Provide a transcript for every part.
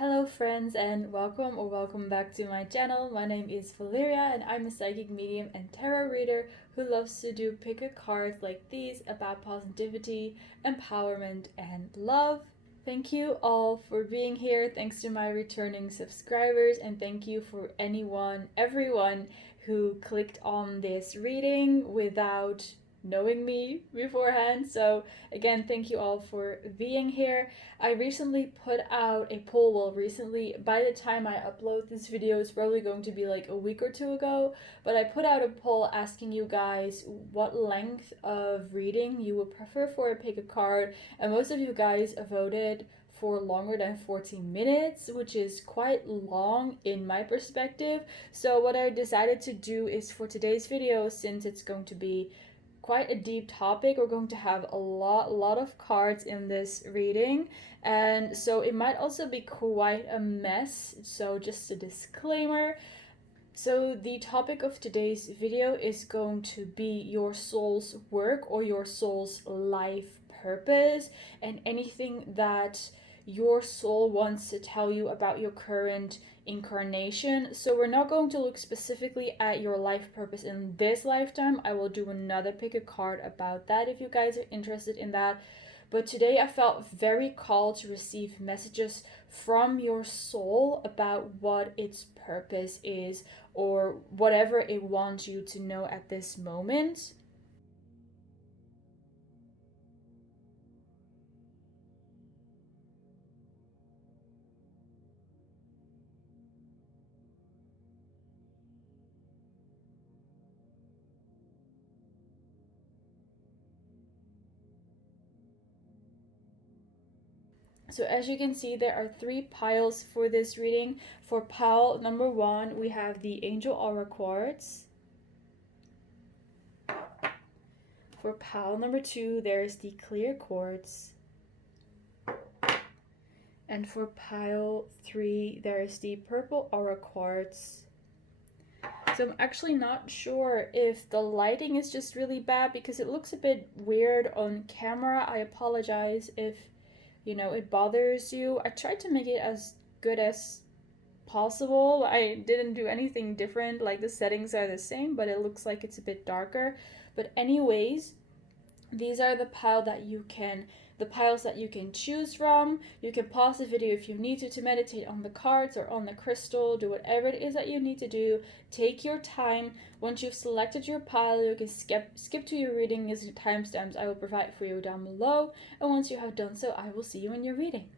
Hello friends and welcome back to my channel. My name is Valeria and I'm a psychic medium and tarot reader who loves to do pick a cards like these about positivity, empowerment and love. Thank you all for being here. Thanks to my returning subscribers and thank you for everyone who clicked on this reading without knowing me beforehand. So again, thank you all for being here. I recently put out a poll. Well, recently, by the time I upload this video, it's probably going to be like a week or two ago, but I put out a poll asking you guys what length of reading you would prefer for a pick a card, and most of you guys voted for longer than 40 minutes, which is quite long in my perspective. So what I decided to do is, for today's video, since it's going to be quite a deep topic, we're going to have a lot of cards in this reading, and so it might also be quite a mess, so just a disclaimer. So the topic of today's video is going to be your soul's work or your soul's life purpose, and anything that your soul wants to tell you about your current incarnation. So we're not going to look specifically at your life purpose in this lifetime. I will do another pick a card about that if you guys are interested in that. But today I felt very called to receive messages from your soul about what its purpose is or whatever it wants you to know at this moment. So as you can see, there are 3 piles for this reading. For pile number 1, we have the Angel Aura Quartz. For pile number 2, there's the Clear Quartz. And for pile 3, there's the Purple Aura Quartz. So I'm actually not sure if the lighting is just really bad because it looks a bit weird on camera. I apologize if it bothers you. I tried to make it as good as possible. I didn't do anything different, like the settings are the same, but it looks like it's a bit darker. But anyways, these are the piles that you can choose from. You can pause the video if you need to meditate on the cards or on the crystal. Do whatever it is that you need to do. Take your time. Once you've selected your pile, you can skip to your reading using timestamps I will provide for you down below. And once you have done so, I will see you in your reading.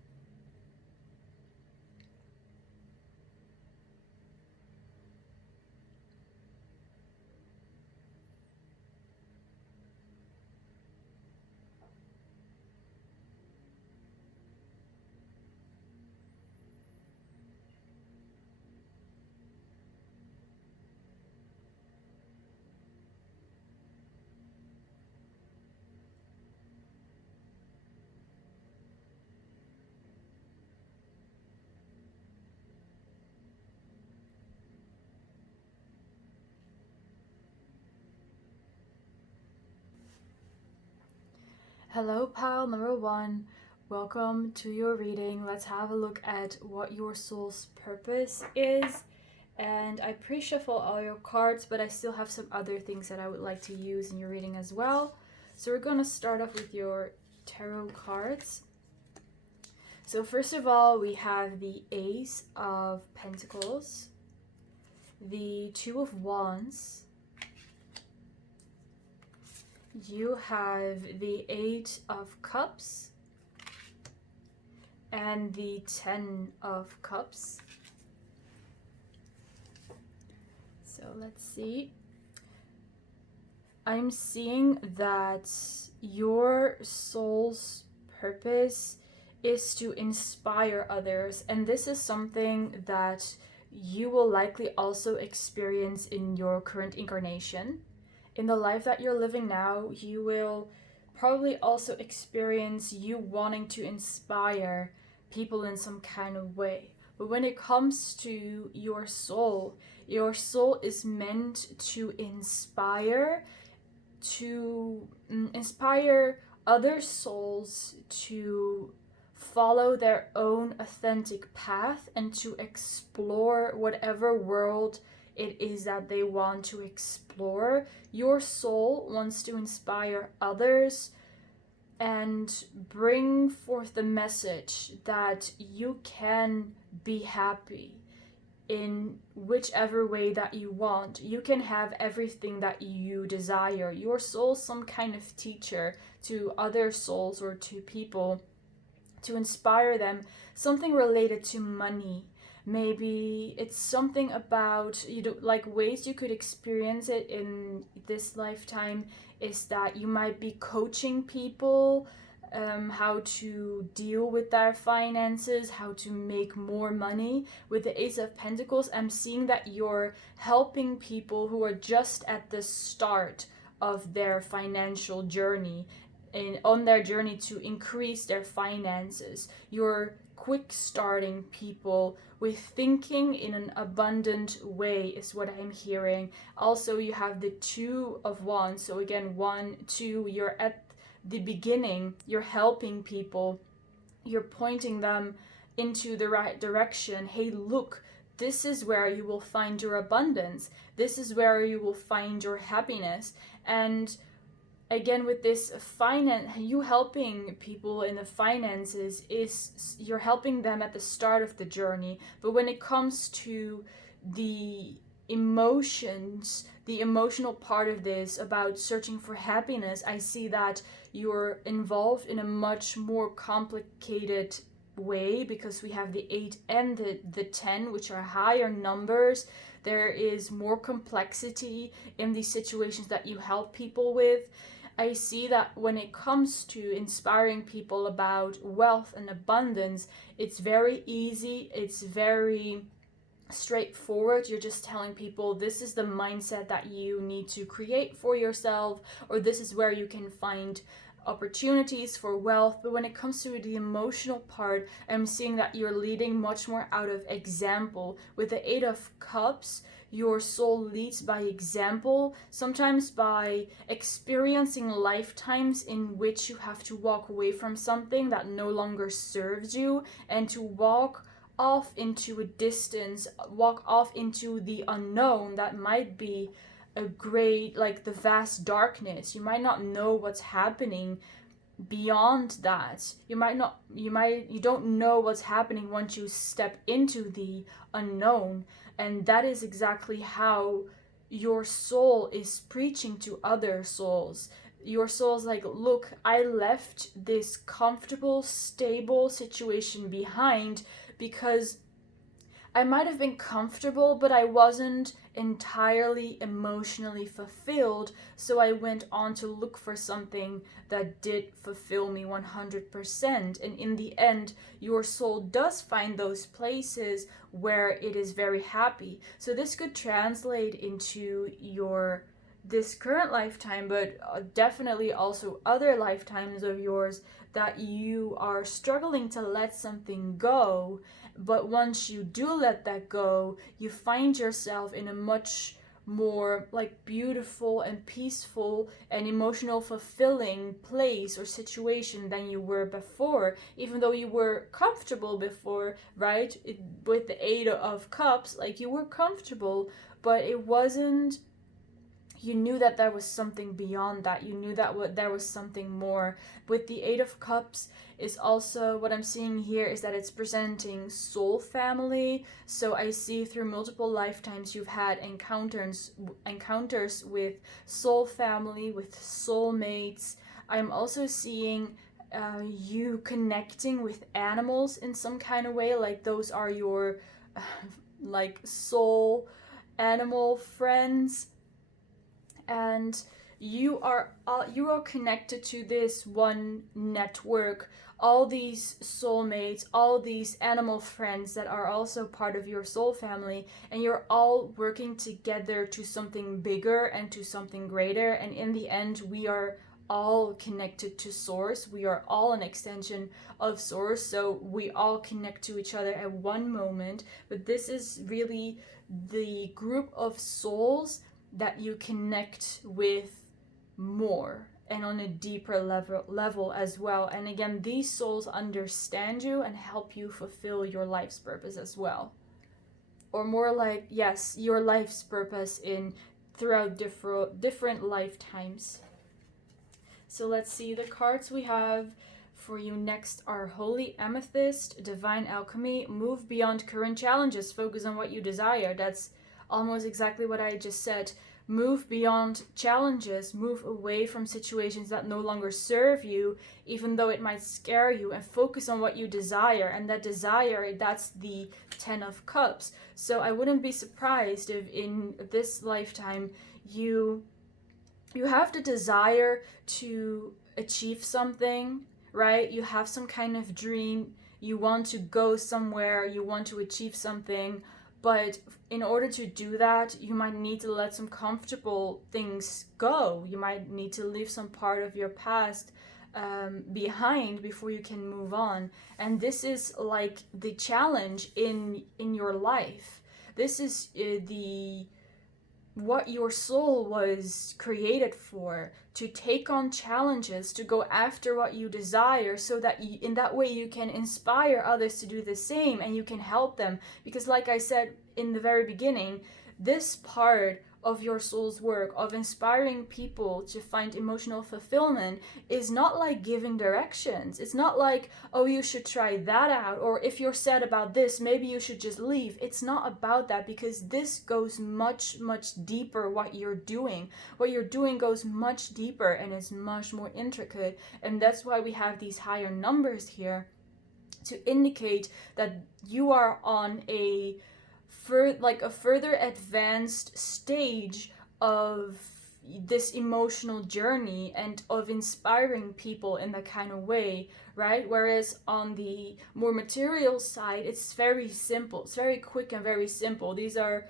Hello, pile number 1. Welcome to your reading. Let's have a look at what your soul's purpose is. And I pre-shuffle all your cards, but I still have some other things that I would like to use in your reading as well. So we're going to start off with your tarot cards. So first of all, we have the Ace of Pentacles, the Two of Wands, you have the 8 of Cups and the 10 of Cups. So let's see. I'm seeing that your soul's purpose is to inspire others, and this is something that you will likely also experience in your current incarnation. In the life that you're living now, you will probably also experience you wanting to inspire people in some kind of way. But when it comes to your soul is meant to inspire other souls to follow their own authentic path and to explore whatever world it is that they want to explore. Your soul wants to inspire others and bring forth the message that you can be happy in whichever way that you want. You can have everything that you desire. Your soul's some kind of teacher to other souls or to people to inspire them. Something related to money. Maybe it's something about, like ways you could experience it in this lifetime is that you might be coaching people how to deal with their finances, how to make more money. With the Ace of Pentacles, I'm seeing that you're helping people who are just at the start of their financial journey and on their journey to increase their finances. You're quick starting people with thinking in an abundant way is what I'm hearing. Also, you have the Two of Wands. So again, 1, 2, you're at the beginning, you're helping people, you're pointing them into the right direction. Hey, look, this is where you will find your abundance. This is where you will find your happiness. And again, with this you helping people in the finances is you're helping them at the start of the journey. But when it comes to the emotions, the emotional part of this about searching for happiness, I see that you're involved in a much more complicated way, because we have the 8 and the 10, which are higher numbers. There is more complexity in these situations that you help people with. I see that when it comes to inspiring people about wealth and abundance, it's very easy, it's very straightforward. You're just telling people this is the mindset that you need to create for yourself, or this is where you can find opportunities for wealth. But when it comes to the emotional part, I'm seeing that you're leading much more out of example. With the 8 of Cups, your soul leads by example, sometimes by experiencing lifetimes in which you have to walk away from something that no longer serves you and to walk off into a distance, walk off into the unknown that might be a great, like the vast darkness. You might not know what's happening beyond that. You don't know what's happening once you step into the unknown. And that is exactly how your soul is preaching to other souls. Your soul's like, look, I left this comfortable, stable situation behind because I might have been comfortable, but I wasn't entirely emotionally fulfilled, so I went on to look for something that did fulfill me 100%. And in the end, your soul does find those places where it is very happy. So this could translate into this current lifetime, but definitely also other lifetimes of yours, that you are struggling to let something go. But once you do let that go, you find yourself in a much more like beautiful and peaceful and emotional fulfilling place or situation than you were before, even though you were comfortable before, right? With the 8 of Cups, like you were comfortable, but it wasn't, you knew that there was something beyond that. You knew that there was something more. With the 8 of Cups is also, what I'm seeing here is that it's presenting soul family. So I see through multiple lifetimes you've had encounters with soul family, with soulmates. I'm also seeing you connecting with animals in some kind of way, like those are your like soul animal friends. And you are connected to this one network, all these soulmates, all these animal friends that are also part of your soul family, and you're all working together to something bigger and to something greater. And in the end, we are all connected to Source. We are all an extension of Source, so we all connect to each other at one moment. But this is really the group of souls that you connect with more. and on a deeper level as well. And again, these souls understand you and help you fulfill your life's purpose as well. Or more like, yes, your life's purpose in throughout different lifetimes. So let's see, the cards we have for you next are Holy Amethyst, Divine Alchemy, Move Beyond Current Challenges, Focus on What You Desire. That's almost exactly what I just said. Move beyond challenges, move away from situations that no longer serve you, even though it might scare you, and focus on what you desire. And that desire, that's the 10 of Cups. So I wouldn't be surprised if in this lifetime you have the desire to achieve something, right? You have some kind of dream, you want to go somewhere, you want to achieve something, but in order to do that, you might need to let some comfortable things go. You might need to leave some part of your past behind before you can move on. And this is like the challenge in your life. This is what your soul was created for, to take on challenges, to go after what you desire, so that in that way you can inspire others to do the same and you can help them. Because like I said in the very beginning, this part of your soul's work of inspiring people to find emotional fulfillment is not like giving directions. It's not like, oh, you should try that out, or if you're sad about this, maybe you should just leave. It's not about that, because this goes much deeper. What you're doing goes much deeper and is much more intricate, and that's why we have these higher numbers here to indicate that you are on a further advanced stage of this emotional journey and of inspiring people in that kind of way, right? Whereas on the more material side, it's very simple. It's very quick and very simple. These are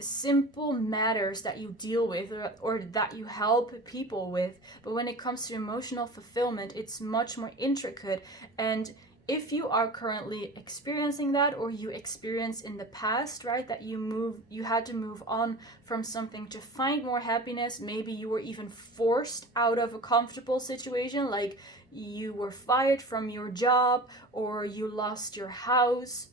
simple matters that you deal with or that you help people with. But when it comes to emotional fulfillment, it's much more intricate. And if you are currently experiencing that, or you experienced in the past, right, that you had to move on from something to find more happiness, maybe you were even forced out of a comfortable situation, like you were fired from your job, or you lost your house,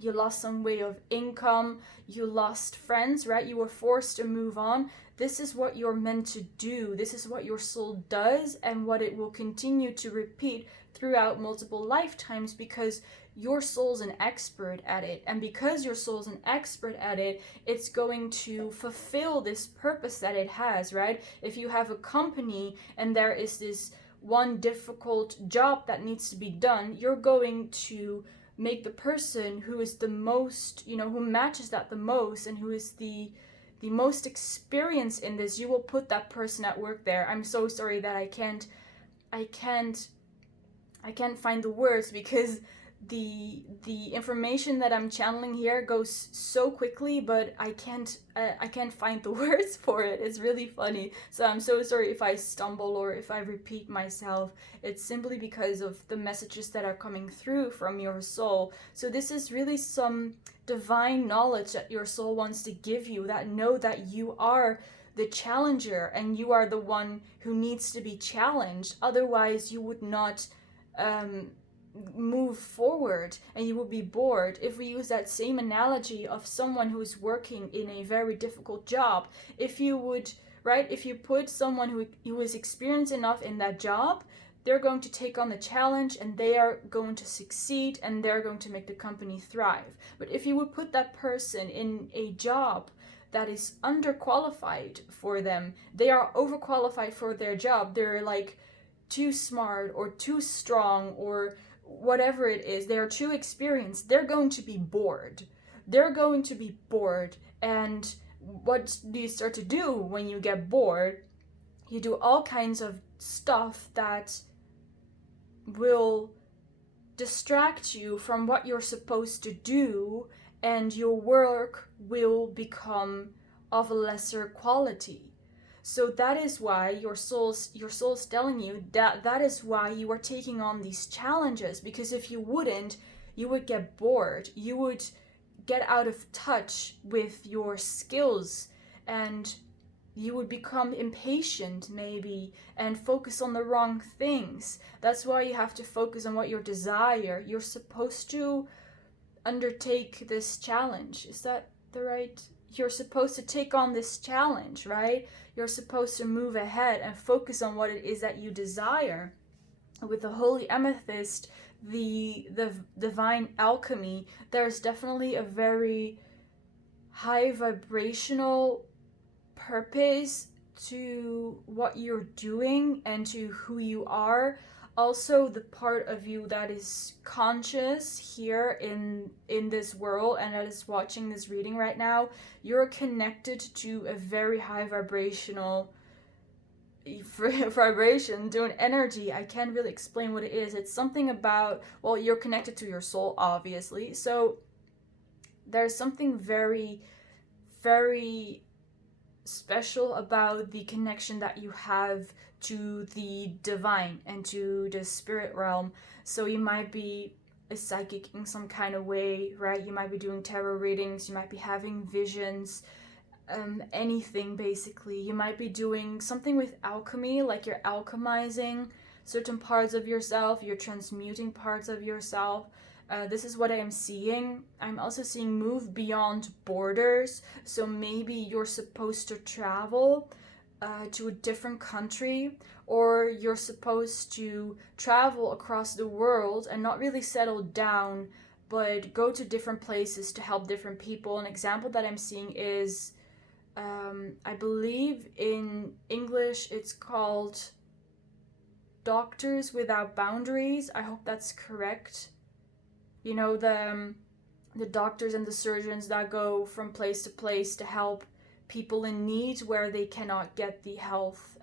you lost some way of income, you lost friends, right? You were forced to move on. This is what you're meant to do. This is what your soul does, and what it will continue to repeat throughout multiple lifetimes, because your soul's an expert at it. And because your soul's an expert at it, it's going to fulfill this purpose that it has, right? If you have a company and there is this one difficult job that needs to be done, you're going to make the person who is the most, who matches that the most and who is the most experienced in this, you will put that person at work there. I'm so sorry that I can't find the words, because the information that I'm channeling here goes so quickly, but I can't find the words for it. It's really funny. So I'm so sorry if I stumble or if I repeat myself. It's simply because of the messages that are coming through from your soul. So this is really some divine knowledge that your soul wants to give you, that know that you are the challenger and you are the one who needs to be challenged. Otherwise you would not move forward and you will be bored. If we use that same analogy of someone who is working in a very difficult job, if you put someone who is experienced enough in that job, they're going to take on the challenge and they are going to succeed and they're going to make the company thrive. But if you would put that person in a job that is underqualified for them, they are overqualified for their job, they're like too smart or too strong or whatever it is, they're too experienced, they're going to be bored. And what do you start to do when you get bored? You do all kinds of stuff that will distract you from what you're supposed to do, and your work will become of a lesser quality. So that is why your soul's telling you that is why you are taking on these challenges, because if you wouldn't, you would get bored. You would get out of touch with your skills, and you would become impatient maybe and focus on the wrong things. That's why you have to focus on what you desire. You're supposed to undertake this challenge. Is that the right? You're supposed to take on this challenge, right? You're supposed to move ahead and focus on what it is that you desire. With the holy amethyst, the divine alchemy, there's definitely a very high vibrational purpose to what you're doing and to who you are. Also, the part of you that is conscious here in this world and that is watching this reading right now, you're connected to a very high vibrational vibration, to an energy. I can't really explain what it is. It's something about, well, you're connected to your soul, obviously. So there's something very, very special about the connection that you have to the divine and to the spirit realm. So you might be a psychic in some kind of way, right? You might be doing tarot readings, you might be having visions, anything basically. You might be doing something with alchemy, like you're alchemizing certain parts of yourself, you're transmuting parts of yourself. This is what I am seeing. I'm also seeing move beyond borders. So maybe you're supposed to travel to a different country, or you're supposed to travel across the world and not really settle down, but go to different places to help different people. An example that I'm seeing is, I believe in English it's called Doctors Without Boundaries. I hope that's correct. You know, the doctors and the surgeons that go from place to place to help people in need where they cannot get the health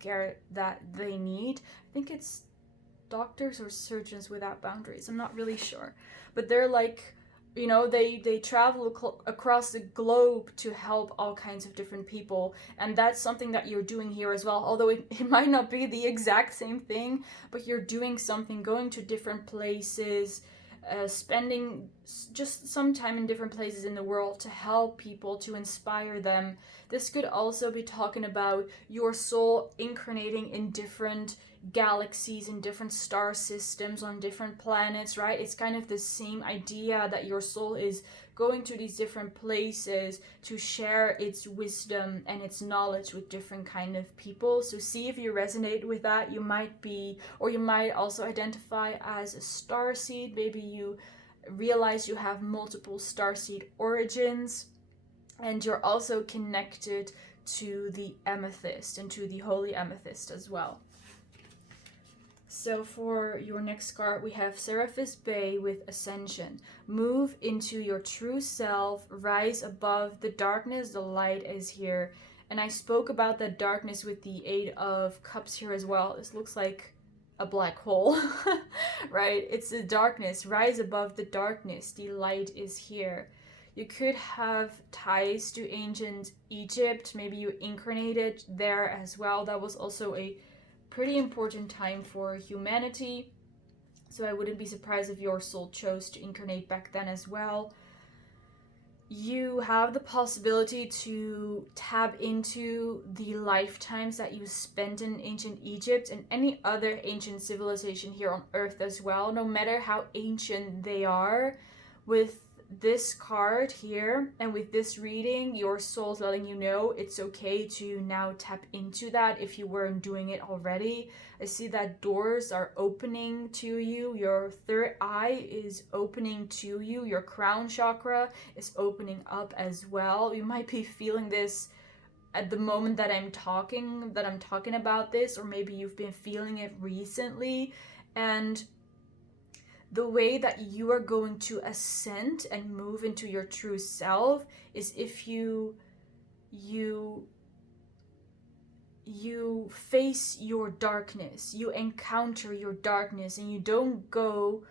care that they need. I think it's Doctors or Surgeons Without Boundaries. I'm not really sure, but they're like, you know, they travel across the globe to help all kinds of different people, and that's something that you're doing here as well. Although it might not be the exact same thing, but you're doing something, going to different places, spending just some time in different places in the world to help people, to inspire them. This could also be talking about your soul incarnating in different galaxies, in different star systems, on different planets, right? It's kind of the same idea that your soul is going to these different places to share its wisdom and its knowledge with different kind of people. So see if you resonate with that. You might be, or you might also identify as a starseed. Maybe you realize you have multiple starseed origins, and you're also connected to the amethyst and to the holy amethyst as well. So for your next card, we have Seraphis Bay with Ascension. Move into your true self, rise above the darkness, the light is here. And I spoke about the darkness with the Eight of Cups here as well. This looks like a black hole, right? It's the darkness, rise above the darkness, the light is here. You could have ties to ancient Egypt, maybe you incarnated there as well. That was also a pretty important time for humanity, so I wouldn't be surprised if your soul chose to incarnate back then as well. You have the possibility to tap into the lifetimes that you spent in ancient Egypt and any other ancient civilization here on Earth as well, no matter how ancient they are. With this card here and with this reading, your soul's letting you know it's okay to now tap into that if you weren't doing it already. I see that doors are opening to you. Your third eye is opening to you. Your crown chakra is opening up as well. You might be feeling this at the moment that I'm talking about this, or maybe you've been feeling it recently. And the way that you are going to ascend and move into your true self is if you face your darkness, you encounter your darkness, and you don't go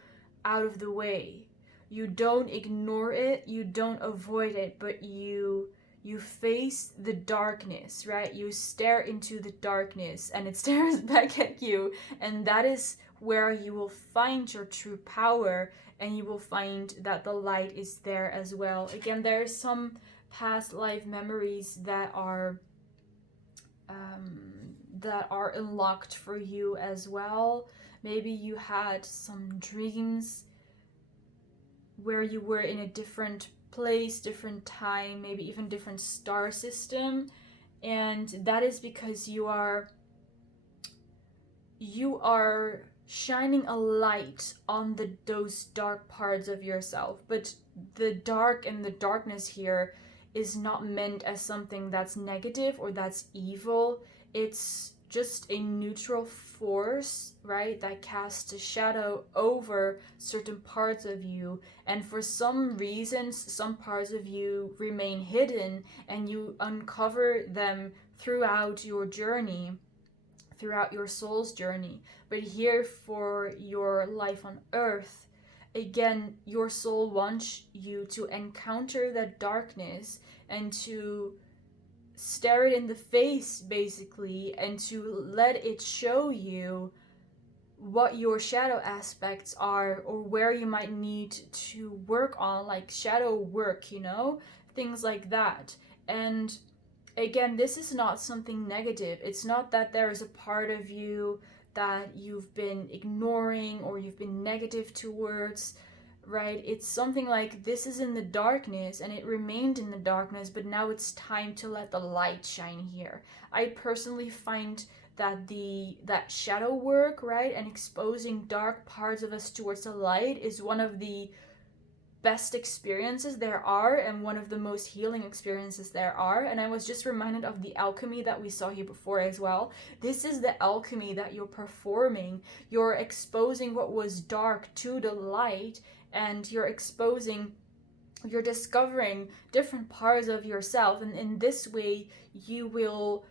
out of the way. You don't ignore it, you don't avoid it, but you face the darkness, right? You stare into the darkness and it stares back at you, and that is where you will find your true power, and you will find that the light is there as well. Again, there's some past life memories that are unlocked for you as well. Maybe you had some dreams where you were in a different place, different time, maybe even different star system, and that is because you are shining a light on those dark parts of yourself. But the dark and the darkness here is not meant as something that's negative or that's evil. It's just a neutral force, right, that casts a shadow over certain parts of you. And for some reasons, some parts of you remain hidden, and you uncover them throughout your journey, throughout your soul's journey. But here, for your life on earth, again, your soul wants you to encounter that darkness and to stare it in the face, basically, and to let it show you what your shadow aspects are, or where you might need to work on, like shadow work, you know, things like that. And again, this is not something negative. It's not that there is a part of you that you've been ignoring or you've been negative towards, right? It's something like, this is in the darkness and it remained in the darkness, but now it's time to let the light shine here. I personally find that that shadow work, right, and exposing dark parts of us towards the light is one of the best experiences there are, and one of the most healing experiences there are. And I was just reminded of the alchemy that we saw here before as well. This is the alchemy that you're performing. You're exposing what was dark to the light, and you're discovering different parts of yourself, and in this way you will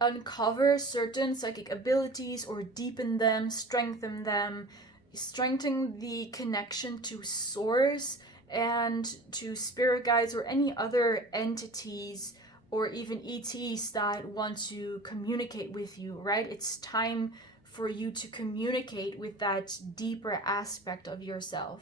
uncover certain psychic abilities or deepen them, strengthen the connection to source and to spirit guides or any other entities or even ETs that want to communicate with you, right? It's time for you to communicate with that deeper aspect of yourself.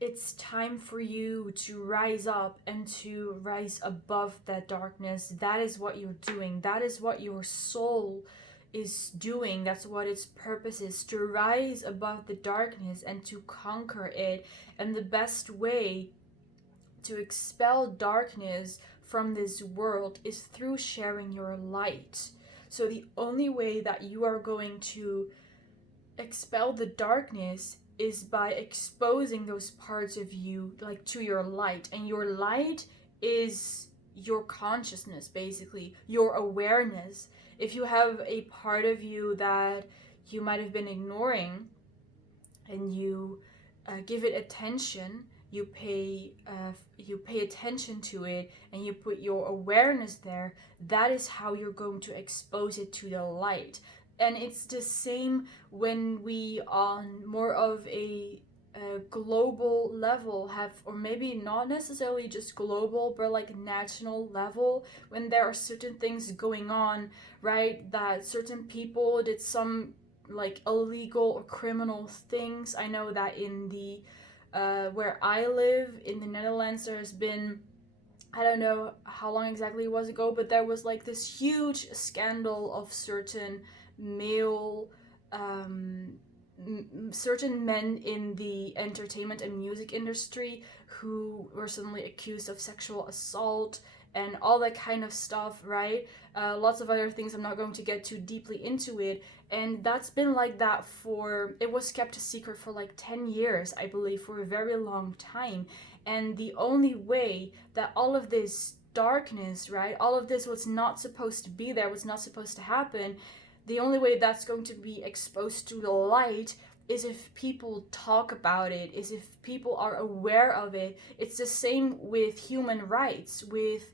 It's time for you to rise up and to rise above that darkness. That is what you're doing. That is what your soul is doing. That's what its purpose is, to rise above the darkness and to conquer it. And the best way to expel darkness from this world is through sharing your light. So the only way that you are going to expel the darkness is by exposing those parts of you, like, to your light. And your light is your consciousness, basically, your awareness. If you have a part of you that you might have been ignoring, and you give it attention, you pay attention to it, and you put your awareness there, that is how you're going to expose it to the light. And it's the same when we, on more of a global level, have, or maybe not necessarily just global, but like national level, when there are certain things going on, right, that certain people did some like illegal or criminal things. I know that in the where I live in the Netherlands, there has been, I don't know how long exactly it was ago, but there was like this huge scandal of certain male certain men in the entertainment and music industry who were suddenly accused of sexual assault and all that kind of stuff, right? Lots of other things. I'm not going to get too deeply into it. And that's been like that it was kept a secret for like 10 years, I believe, for a very long time. And the only way that all of this darkness, right, all of this was not supposed to be there, was not supposed to happen, the only way that's going to be exposed to the light is if people talk about it, is if people are aware of it. It's the same with human rights, with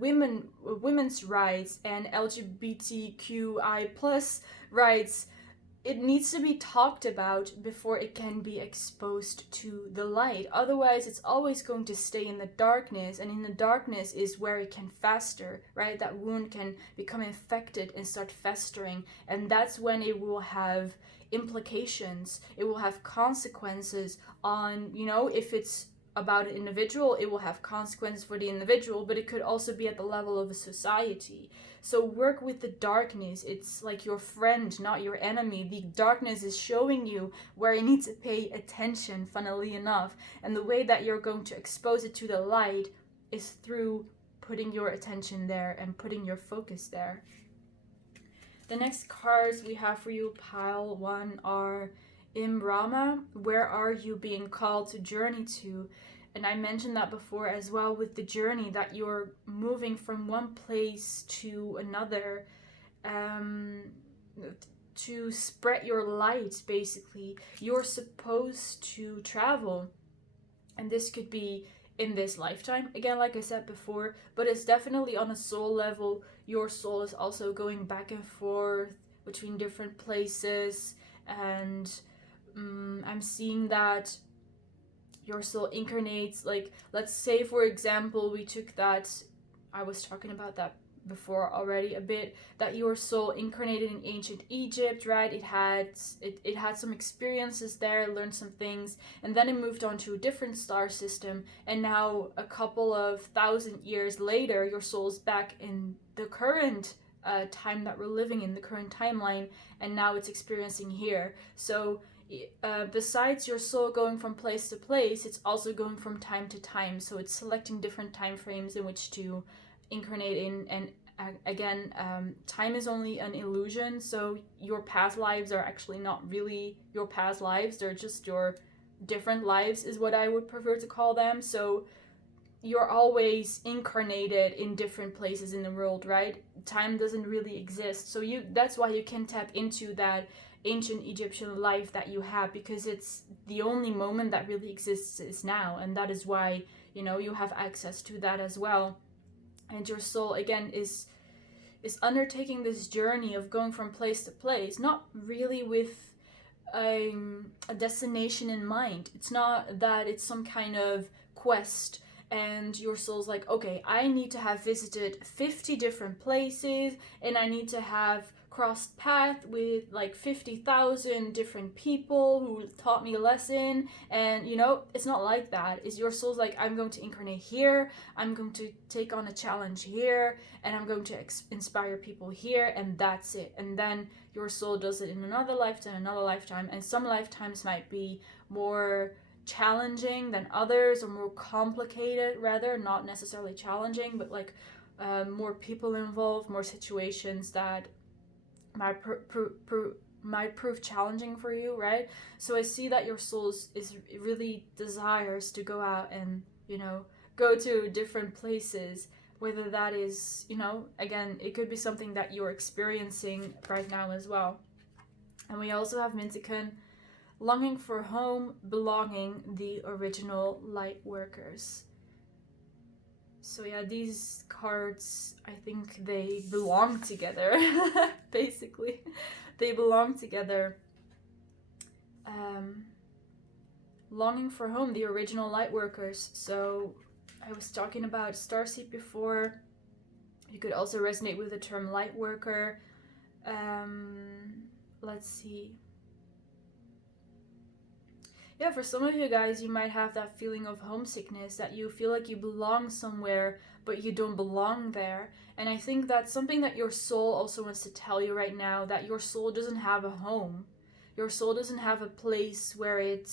women's rights and LGBTQI plus rights. It needs to be talked about before it can be exposed to the light. Otherwise, it's always going to stay in the darkness, and in the darkness is where it can fester, right? That wound can become infected and start festering, and that's when it will have implications. It will have consequences on, if it's about an individual, it will have consequences for the individual, but it could also be at the level of a society. So work with the darkness. It's like your friend, not your enemy. The darkness is showing you where you need to pay attention, funnily enough. And the way that you're going to expose it to the light is through putting your attention there and putting your focus there. The next cards we have for you, pile 1, are in Brahma, where are you being called to journey to? And I mentioned that before as well with the journey, that you're moving from one place to another, to spread your light, basically. You're supposed to travel. And this could be in this lifetime, again, like I said before, but it's definitely on a soul level. Your soul is also going back and forth between different places, and I'm seeing that your soul incarnates, like, let's say for example, we took that, I was talking about that before already a bit, that your soul incarnated in ancient Egypt, right? It had some experiences there, learned some things, and then it moved on to a different star system, and now a couple of 1,000 years later, your soul's back in the current time that we're living in, the current timeline, and now it's experiencing here. So besides your soul going from place to place, it's also going from time to time. So it's selecting different time frames in which to incarnate in. And again, time is only an illusion. So your past lives are actually not really your past lives. They're just your different lives, is what I would prefer to call them. So you're always incarnated in different places in the world, right? Time doesn't really exist. So that's why you can tap into that ancient Egyptian life that you have, because it's the only moment that really exists is now, and that is why, you know, you have access to that as well. And your soul again is undertaking this journey of going from place to place, not really with a destination in mind. It's not that it's some kind of quest and your soul's like, okay, I need to have visited 50 different places, and I need to have crossed path with like 50,000 different people who taught me a lesson. And you know, it's not like that. It's your soul's like, I'm going to incarnate here, I'm going to take on a challenge here, and I'm going to inspire people here, and that's it. And then your soul does it in another lifetime, and some lifetimes might be more challenging than others, or more complicated rather, not necessarily challenging, but like more people involved, more situations that might prove challenging for you, right? So I see that your soul is really desires to go out and, you know, go to different places, whether that is, you know, again, it could be something that you're experiencing right now as well. And we also have Mintikan, longing for home, belonging, the original light workers. So yeah, these cards, I think they belong together, basically. They belong together. Longing for home, the original light workers. So I was talking about Starseed before. You could also resonate with the term light worker. Let's see. Yeah, for some of you guys, you might have that feeling of homesickness, that you feel like you belong somewhere, but you don't belong there. And I think that's something that your soul also wants to tell you right now, that your soul doesn't have a home. Your soul doesn't have a place where it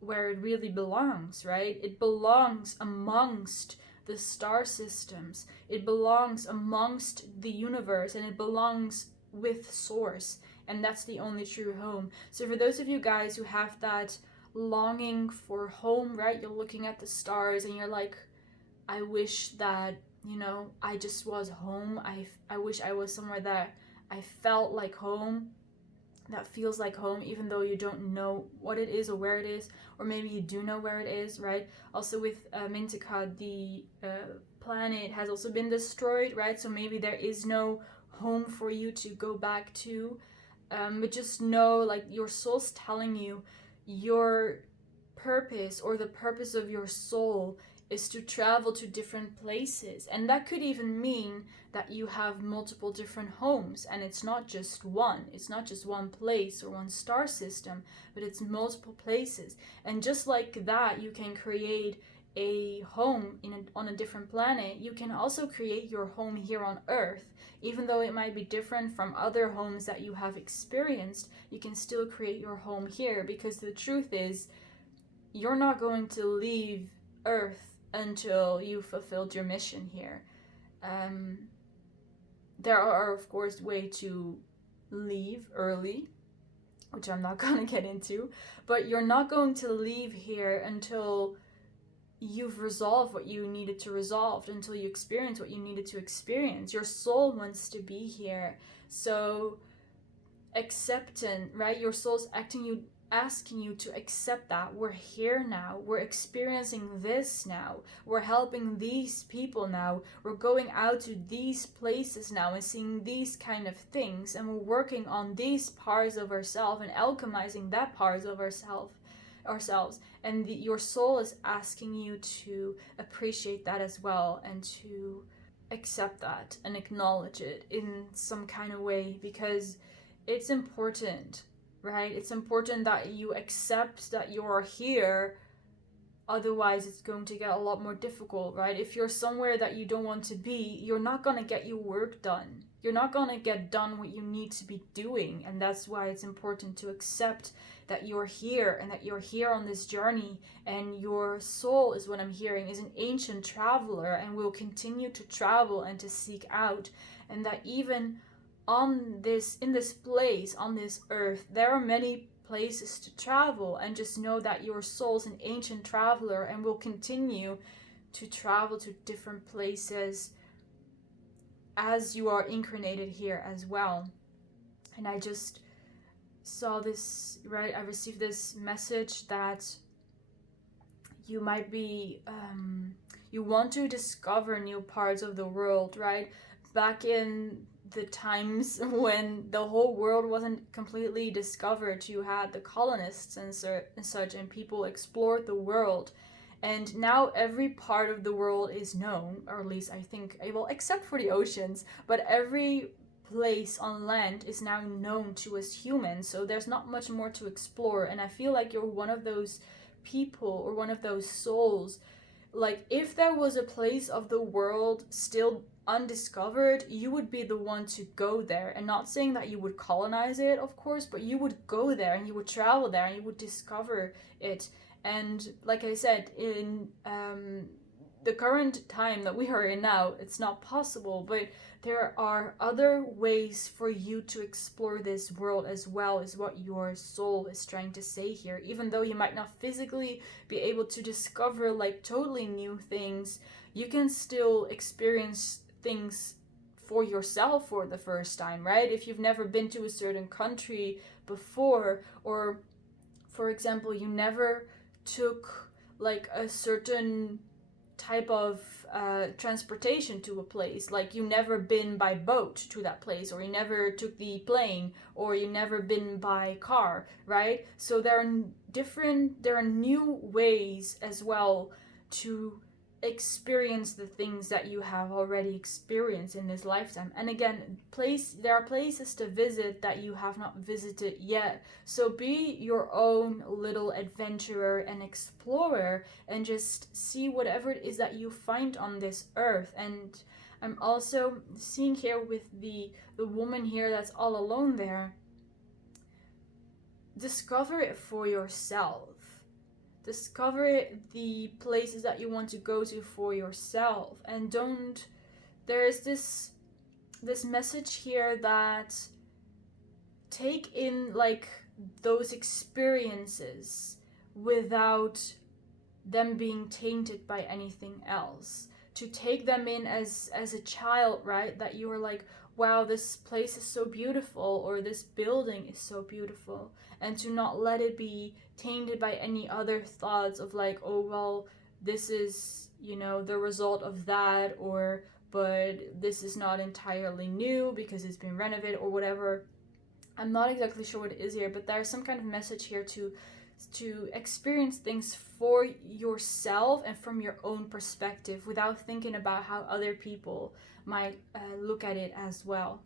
really belongs, right? It belongs amongst the star systems. It belongs amongst the universe, and it belongs with Source. And that's the only true home. So for those of you guys who have that longing for home, right? You're looking at the stars and you're like, I wish that, you know, I just was home. I wish I was somewhere that I felt like home, that feels like home, even though you don't know what it is or where it is, or maybe you do know where it is, right? Also with Mintika, the planet has also been destroyed, right? So maybe there is no home for you to go back to. But just know, like, your soul's telling you your purpose, or the purpose of your soul, is to travel to different places. And that could even mean that you have multiple different homes, and it's not just one. It's not just one place or one star system, but it's multiple places. And just like that, you can create a home on a different planet. You can also create your home here on Earth. Even though it might be different from other homes that you have experienced, you can still create your home here, because the truth is, you're not going to leave Earth until you've fulfilled your mission here. There are, of course, ways to leave early, which I'm not going to get into, but you're not going to leave here until you've resolved what you needed to resolve, until you experience what you needed to experience. Your soul wants to be here. So acceptance, right? Your soul's asking you to accept that we're here now, we're experiencing this now, we're helping these people now, we're going out to these places now and seeing these kind of things, and we're working on these parts of ourselves and alchemizing that parts of ourselves. And your soul is asking you to appreciate that as well, and to accept that and acknowledge it in some kind of way, because it's important, right? It's important that you accept that you're here. Otherwise, it's going to get a lot more difficult, right? If you're somewhere that you don't want to be, you're not going to get your work done. You're not going to get done what you need to be doing. And that's why it's important to accept that you're here, and that you're here on this journey. And your soul, is what I'm hearing, is an ancient traveler and will continue to travel and to seek out. And that even in this place, on this earth, there are many places to travel, and just know that your soul's an ancient traveler and will continue to travel to different places as you are incarnated here as well. And I just saw this, right? I received this message that you might be you want to discover new parts of the world, right? Back in the times when the whole world wasn't completely discovered, you had the colonists and such, and people explored the world. And now every part of the world is known, or at least I think, well, except for the oceans, but every place on land is now known to us humans, so there's not much more to explore. And I feel like you're one of those people, or one of those souls. Like, if there was a place of the world still undiscovered, you would be the one to go there. And not saying that you would colonize it, of course, but you would go there and you would travel there and you would discover it. And like I said, in the current time that we are in now, it's not possible, but there are other ways for you to explore this world as well, is what your soul is trying to say here. Even though you might not physically be able to discover like totally new things, you can still experience things for yourself for the first time, right? If you've never been to a certain country before, or for example, you never took like a certain type of transportation to a place, like you never been by boat to that place, or you never took the plane, or you never been by car, right? So there are new ways as well to experience the things that you have already experienced in this lifetime. And again, there are places to visit that you have not visited yet. So be your own little adventurer and explorer, and just see whatever it is that you find on this earth. And I'm also seeing here with the woman here that's all alone there. Discover it for yourself. Discover the places that you want to go to for yourself, and there's this message here that take in like those experiences without them being tainted by anything else. To take them in as a child, right? That you are like, wow, this place is so beautiful, or this building is so beautiful, and to not let it be tainted by any other thoughts of like, oh, well, this is, the result of that, or but this is not entirely new because it's been renovated or whatever. I'm not exactly sure what it is here, but there's some kind of message here to to experience things for yourself and from your own perspective without thinking about how other people might look at it as well.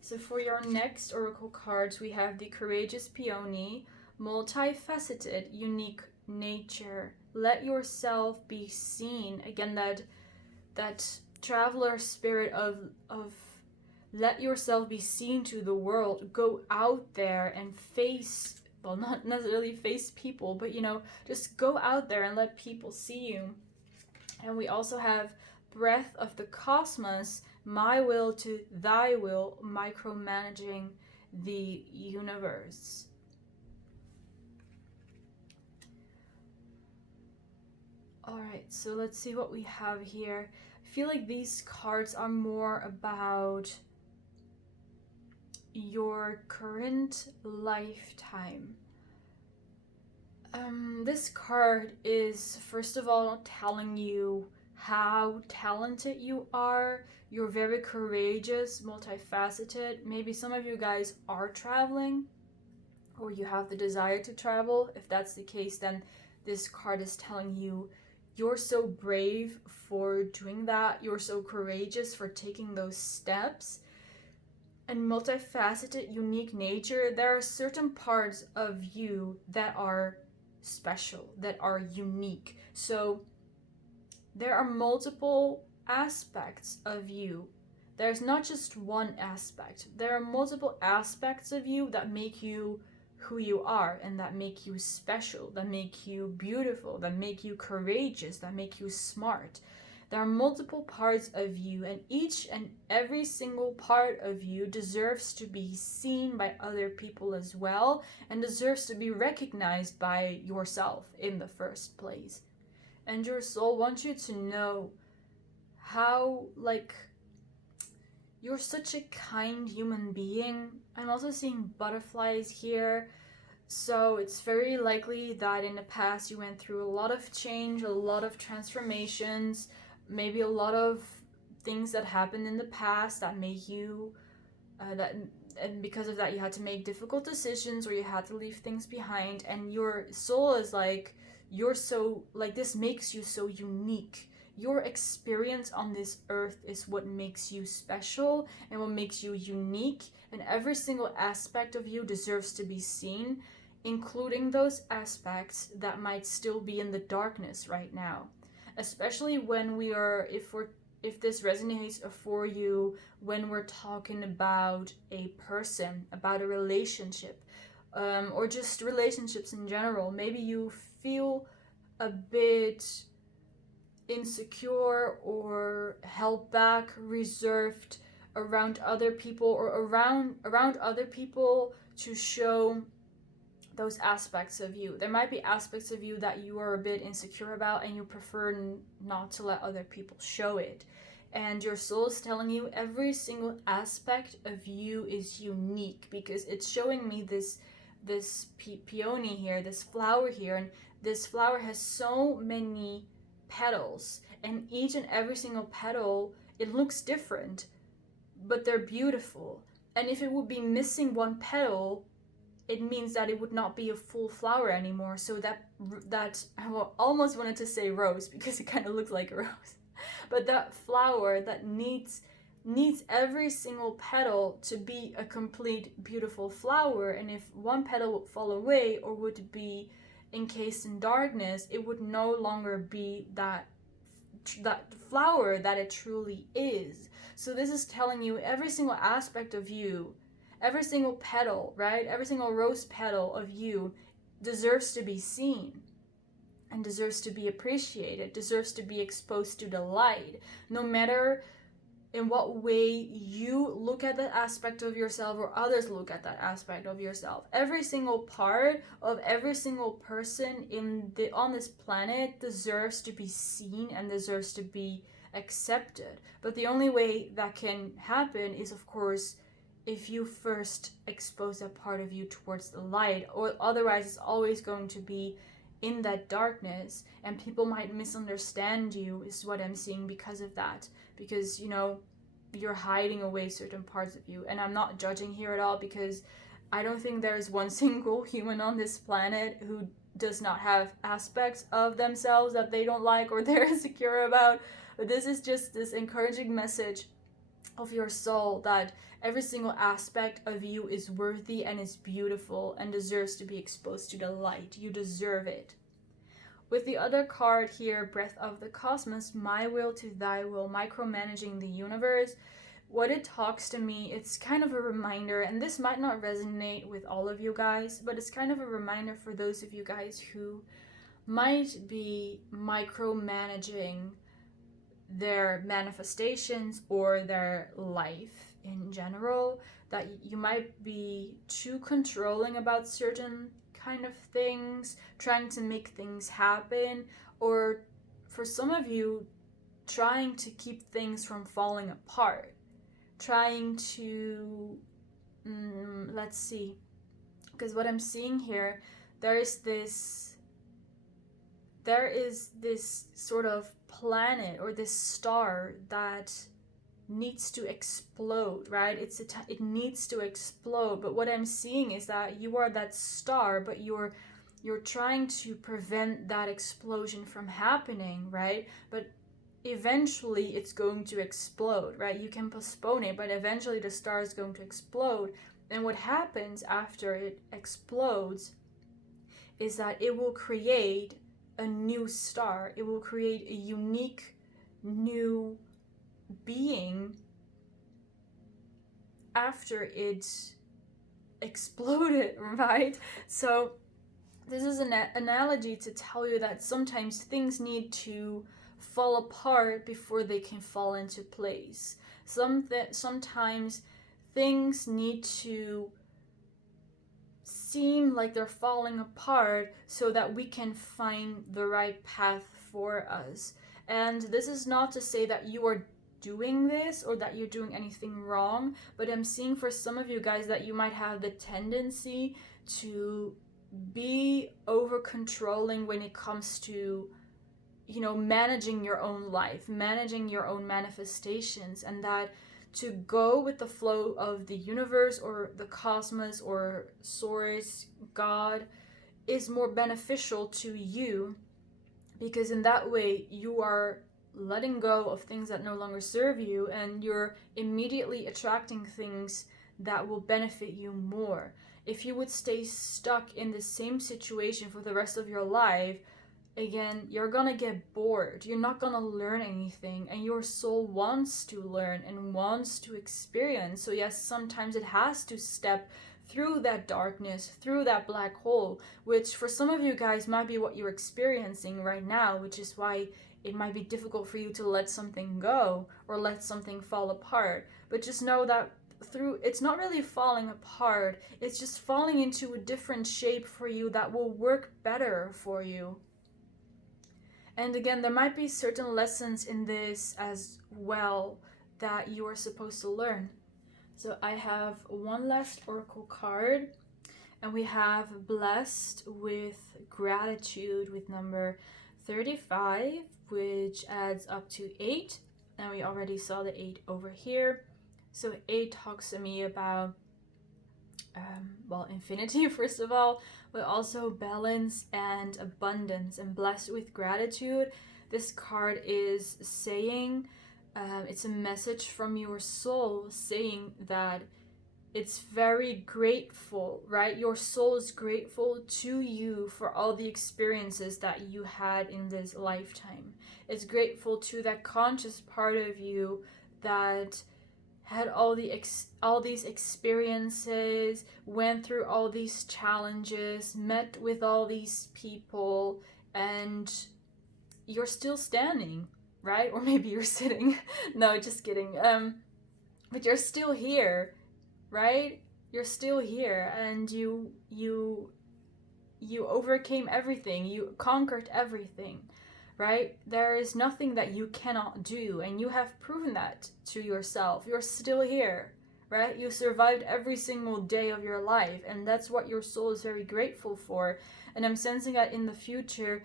So for your next oracle cards, we have the Courageous Peony, Multifaceted, Unique Nature. Let yourself be seen. Again, that traveler spirit of let yourself be seen to the world. Go out there and face, well, not necessarily face people, but just go out there and let people see you. And we also have Breath of the Cosmos, my will to thy will, micromanaging the universe. Alright, so let's see what we have here. I feel like these cards are more about your current lifetime. This card is, first of all, telling you how talented you are. You're very courageous, multifaceted. Maybe some of you guys are traveling, or you have the desire to travel. If that's the case, then this card is telling you you're so brave for doing that. You're so courageous for taking those steps. And multifaceted, unique nature, there are certain parts of you that are special, that are unique. So there are multiple aspects of you. There's not just one aspect. There are multiple aspects of you that make you who you are, and that make you special, that make you beautiful, that make you courageous, that make you smart. There are multiple parts of you, and each and every single part of you deserves to be seen by other people as well, and deserves to be recognized by yourself in the first place. And your soul wants you to know how, you're such a kind human being. I'm also seeing butterflies here. So it's very likely that in the past you went through a lot of change, a lot of transformations, maybe a lot of things that happened in the past that made you, and because of that you had to make difficult decisions, or you had to leave things behind, and your soul is like, you're so, this makes you so unique. Your experience on this earth is what makes you special and what makes you unique, and every single aspect of you deserves to be seen, including those aspects that might still be in the darkness right now. Especially when if this resonates for you, when we're talking about a person, about a relationship, or just relationships in general. Maybe you feel a bit insecure or held back, reserved around other people, or around other people to show those aspects of you. There might be aspects of you that you are a bit insecure about, and you prefer not to let other people show it. And your soul is telling you every single aspect of you is unique, because it's showing me this peony here, this flower here, and this flower has so many petals, and each and every single petal, it looks different, but they're beautiful. And if it would be missing one petal, it means that it would not be a full flower anymore. So that I almost wanted to say rose, because it kind of looks like a rose, but that flower that needs every single petal to be a complete beautiful flower. And if one petal would fall away or would be encased in darkness, it would no longer be that flower that it truly is. So this is telling you every single aspect of you, every single petal, right? Every single rose petal of you deserves to be seen and deserves to be appreciated, deserves to be exposed to the light. No matter in what way you look at that aspect of yourself or others look at that aspect of yourself, every single part of every single person on this planet deserves to be seen and deserves to be accepted. But the only way that can happen is, of course, if you first expose that part of you towards the light, or otherwise it's always going to be in that darkness, and people might misunderstand you, is what I'm seeing, because of that. Because, you're hiding away certain parts of you. And I'm not judging here at all, because I don't think there is one single human on this planet who does not have aspects of themselves that they don't like or they're insecure about. But this is just this encouraging message of your soul that every single aspect of you is worthy and is beautiful and deserves to be exposed to the light. You deserve it. With the other card here, Breath of the Cosmos, my will to thy will, micromanaging the universe. What it talks to me, it's kind of a reminder, and this might not resonate with all of you guys, but it's kind of a reminder for those of you guys who might be micromanaging their manifestations or their life in general, that you might be too controlling about certain kind of things, trying to make things happen, or for some of you, trying to keep things from falling apart. Trying to, let's see, because what I'm seeing here, there is this sort of planet or this star that needs to explode, right? It needs to explode, but what I'm seeing is that you are that star, but you're trying to prevent that explosion from happening, right? But eventually it's going to explode, right? You can postpone it, but eventually the star is going to explode. And what happens after it explodes is that it will create a new star. It will create a unique new being after it exploded, right? So this is an analogy to tell you that sometimes things need to fall apart before they can fall into place. Sometimes things need to seem like they're falling apart so that we can find the right path for us. And this is not to say that you are doing this or that you're doing anything wrong, but I'm seeing for some of you guys that you might have the tendency to be over controlling when it comes to, you know, managing your own life, managing your own manifestations, and that to go with the flow of the universe or the cosmos or source, God, is more beneficial to you, because in that way you are letting go of things that no longer serve you and you're immediately attracting things that will benefit you more. If you would stay stuck in the same situation for the rest of your life, again, you're gonna get bored. You're not gonna learn anything, and your soul wants to learn and wants to experience. So yes, sometimes it has to step through that darkness, through that black hole, which for some of you guys might be what you're experiencing right now, which is why it might be difficult for you to let something go or let something fall apart. But just know that it's not really falling apart, it's just falling into a different shape for you that will work better for you. And again, there might be certain lessons in this as well that you are supposed to learn. So I have one last oracle card, and we have blessed with gratitude with number 35, which adds up to 8. And we already saw the 8 over here. So 8 talks to me about, infinity, first of all, but also balance and abundance. And blessed with gratitude, this card is saying, it's a message from your soul saying that it's very grateful, right? Your soul is grateful to you for all the experiences that you had in this lifetime. It's grateful to that conscious part of you that had all these experiences, went through all these challenges, met with all these people, and you're still standing, right? Or maybe you're sitting. No, just kidding. But you're still here, right? You're still here, and you overcame everything. You conquered everything, right? There is nothing that you cannot do, and you have proven that to yourself. You're still here, right? You survived every single day of your life, and that's what your soul is very grateful for. And I'm sensing that in the future,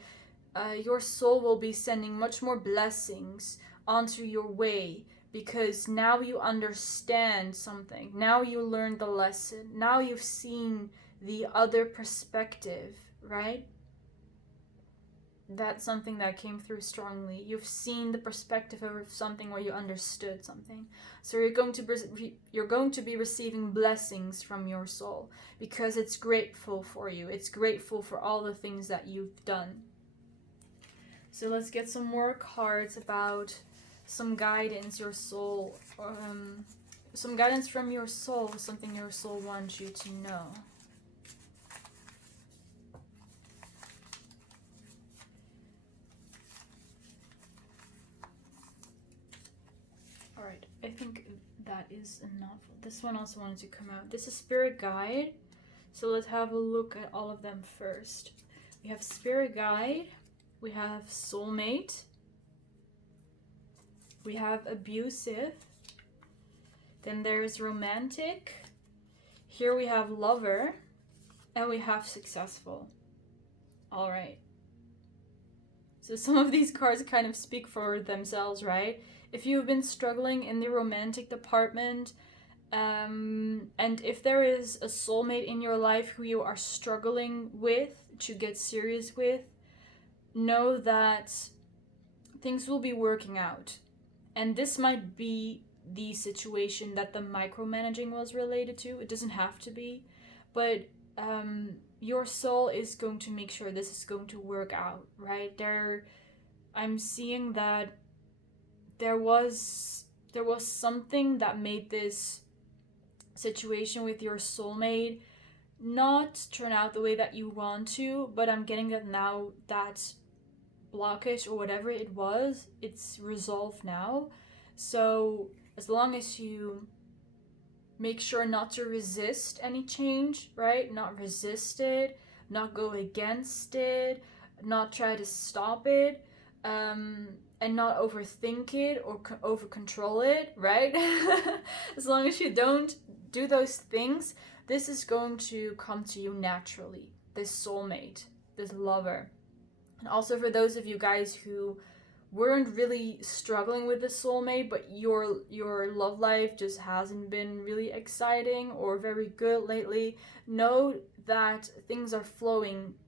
your soul will be sending much more blessings onto your way, because now you understand something. Now you learned the lesson. Now you've seen the other perspective, right? That's something that came through strongly. You've seen the perspective of something where you understood something. So you're going to be receiving blessings from your soul because it's grateful for you. It's grateful for all the things that you've done. So let's get some more cards about some guidance your soul, some guidance from your soul, something your soul wants you to know. Alright, I think that is enough. This one also wanted to come out. This is Spirit Guide. So let's have a look at all of them first. We have Spirit Guide. We have Soulmate. We have Abusive. Then there's Romantic. Here we have Lover. And we have Successful. Alright. So some of these cards kind of speak for themselves, right? If you've been struggling in the romantic department, and if there is a soulmate in your life who you are struggling with to get serious with, know that things will be working out. And this might be the situation that the micromanaging was related to. It doesn't have to be, but your soul is going to make sure this is going to work out, right? I'm seeing that there was something that made this situation with your soulmate not turn out the way that you want to, but I'm getting that now that blockage or whatever it was, it's resolved now. So as long as you make sure not to resist any change, right? Not resist it, not go against it, not try to stop it, and not overthink it or over control it, right? As long as you don't do those things, this is going to come to you naturally. This soulmate, this lover. And also for those of you guys who weren't really struggling with the soulmate, but your love life just hasn't been really exciting or very good lately, know that things are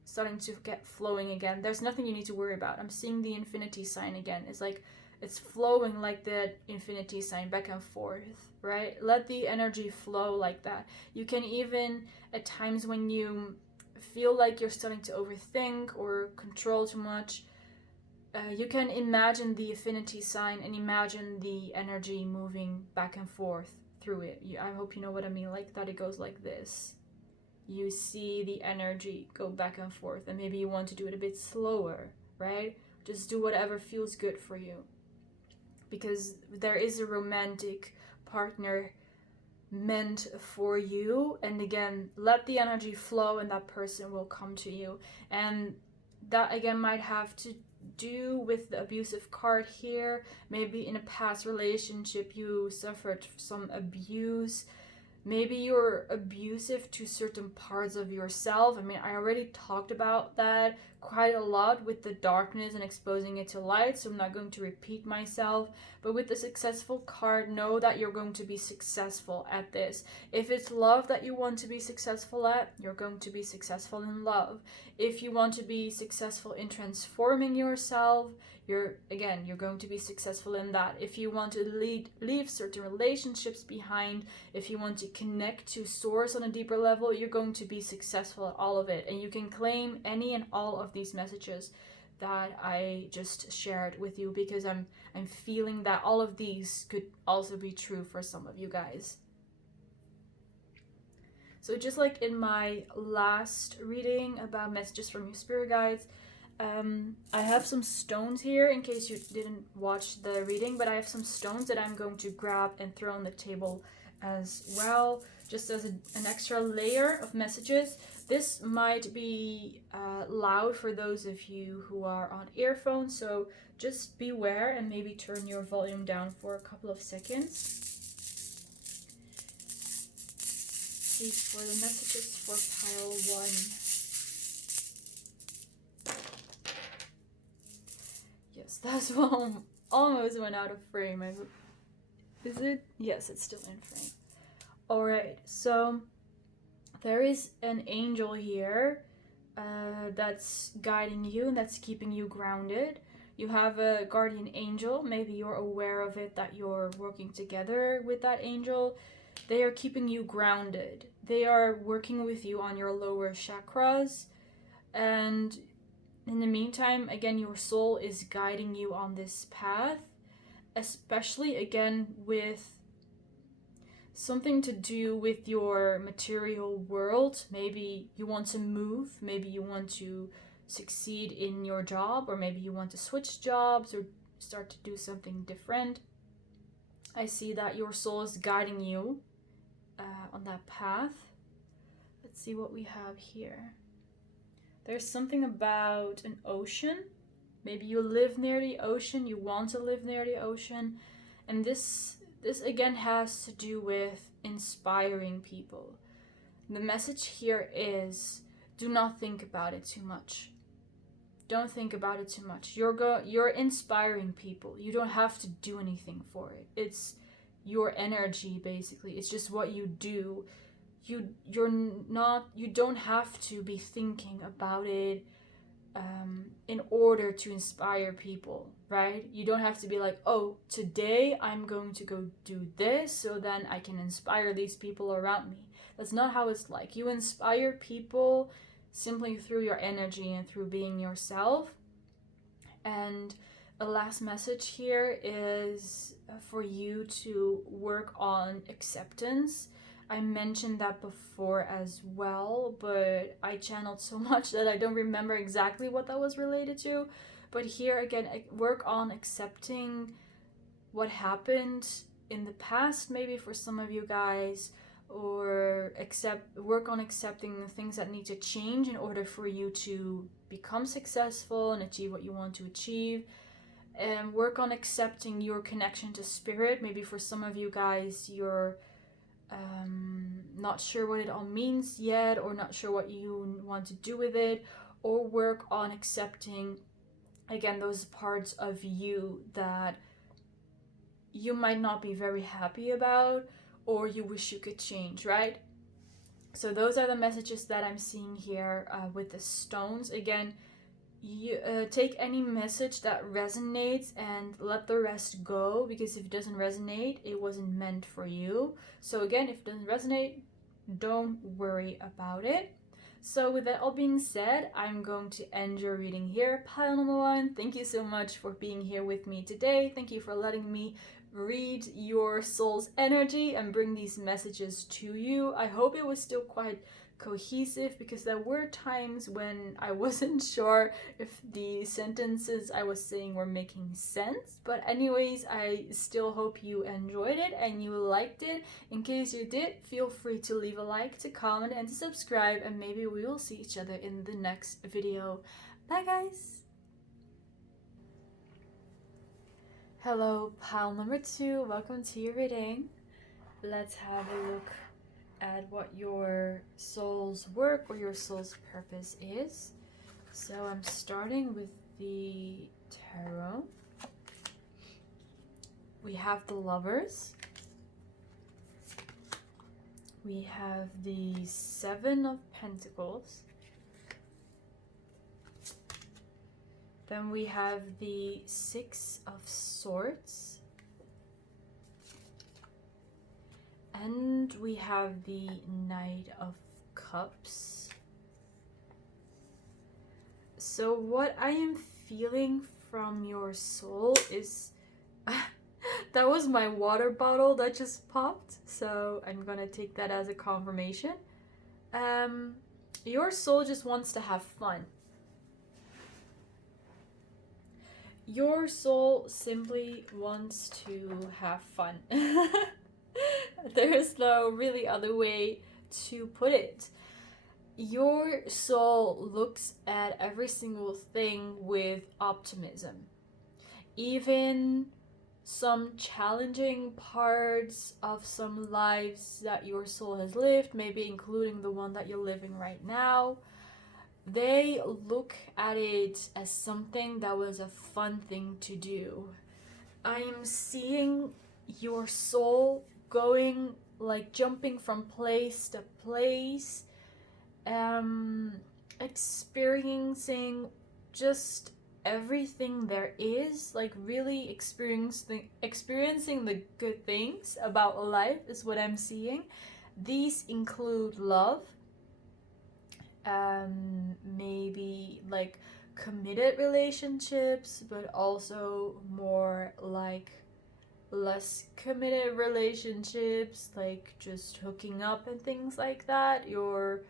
starting to get flowing again. There's nothing you need to worry about. I'm seeing the infinity sign again. It's like it's flowing like the infinity sign back and forth, right? Let the energy flow like that. You can even, at times when you feel like you're starting to overthink or control too much, you can imagine the affinity sign and imagine the energy moving back and forth through it. I hope you know what I mean, like that it goes like this. You see the energy go back and forth, and maybe you want to do it a bit slower, right? Just do whatever feels good for you. Because there is a romantic partner meant for you, and again, let the energy flow and that person will come to you. And that again might have to do with the abusive card here. Maybe in a past relationship you suffered some abuse. Maybe you're abusive to certain parts of yourself. I mean, I already talked about that quite a lot with the darkness and exposing it to light, so I'm not going to repeat myself. But with the successful card, know that you're going to be successful at this. If it's love that you want to be successful at, you're going to be successful in love. If you want to be successful in transforming yourself, you're going to be successful in that. If you want to leave certain relationships behind, if you want to connect to source on a deeper level, you're going to be successful at all of it. And you can claim any and all of these messages that I just shared with you, because I'm feeling that all of these could also be true for some of you guys. So just like in my last reading about messages from your spirit guides, I have some stones here in case you didn't watch the reading, but I have some stones that I'm going to grab and throw on the table as well, just as an extra layer of messages. This might be loud for those of you who are on earphones, so just beware and maybe turn your volume down for a couple of seconds. These were the messages for pile 1. Yes, that's one almost went out of frame. I Is it? Yes, it's still in frame. Alright, so there is an angel here that's guiding you and that's keeping you grounded. You have a guardian angel. Maybe you're aware of it, that you're working together with that angel. They are keeping you grounded. They are working with you on your lower chakras. And in the meantime, again, your soul is guiding you on this path, especially again with something to do with your material world. Maybe you want to move, maybe you want to succeed in your job, or maybe you want to switch jobs or start to do something different. I see that your soul is guiding you on that path. Let's see what we have here. There's something about an ocean. Maybe you live near the ocean, you want to live near the ocean, and this again has to do with inspiring people. The message here is, do not think about it too much. Don't think about it too much. You're inspiring people. You don't have to do anything for it. It's your energy, basically. It's just what you do. You don't have to be thinking about it in order to inspire people, right? You don't have to be like, oh, today I'm going to go do this so then I can inspire these people around me. That's not how it's like. You inspire people simply through your energy and through being yourself. And a last message here is for you to work on acceptance. I mentioned that before as well, but I channeled so much that I don't remember exactly what that was related to. But here again, work on accepting what happened in the past, maybe for some of you guys, or work on accepting the things that need to change in order for you to become successful and achieve what you want to achieve. And work on accepting your connection to spirit. Maybe for some of you guys, you're not sure what it all means yet, or not sure what you want to do with it, or work on accepting again those parts of you that you might not be very happy about, or you wish you could change, right? So those are the messages that I'm seeing here with the stones. Again, you take any message that resonates and let the rest go, because if it doesn't resonate, it wasn't meant for you. So again, if it doesn't resonate, don't worry about it. So with that all being said, I'm going to end your reading here. Pile number 1, thank you so much for being here with me today. Thank you for letting me read your soul's energy and bring these messages to you. I hope it was still quite cohesive, because there were times when I wasn't sure if the sentences I was saying were making sense. But anyways, I still hope you enjoyed it and you liked it. In case you did, feel free to leave a like, to comment, and to subscribe, and maybe we will see each other in the next video. Bye guys! Hello, pile number 2, welcome to your reading. Let's have a look at what your soul's work or your soul's purpose is. So I'm starting with the tarot. We have the Lovers. We have the 7 of Pentacles. Then we have the 6 of Swords. And we have the Knight of Cups. So what I am feeling from your soul is... that was my water bottle that just popped, so I'm gonna take that as a confirmation. Your soul just wants to have fun. Your soul simply wants to have fun. There is no really other way to put it. Your soul looks at every single thing with optimism. Even some challenging parts of some lives that your soul has lived, maybe including the one that you're living right now, they look at it as something that was a fun thing to do. I am seeing your soul going, like jumping from place to place, experiencing just everything there is, like really experiencing the good things about life is what I'm seeing. These include love, maybe like committed relationships, but also more like less committed relationships, like just hooking up and things like that. You're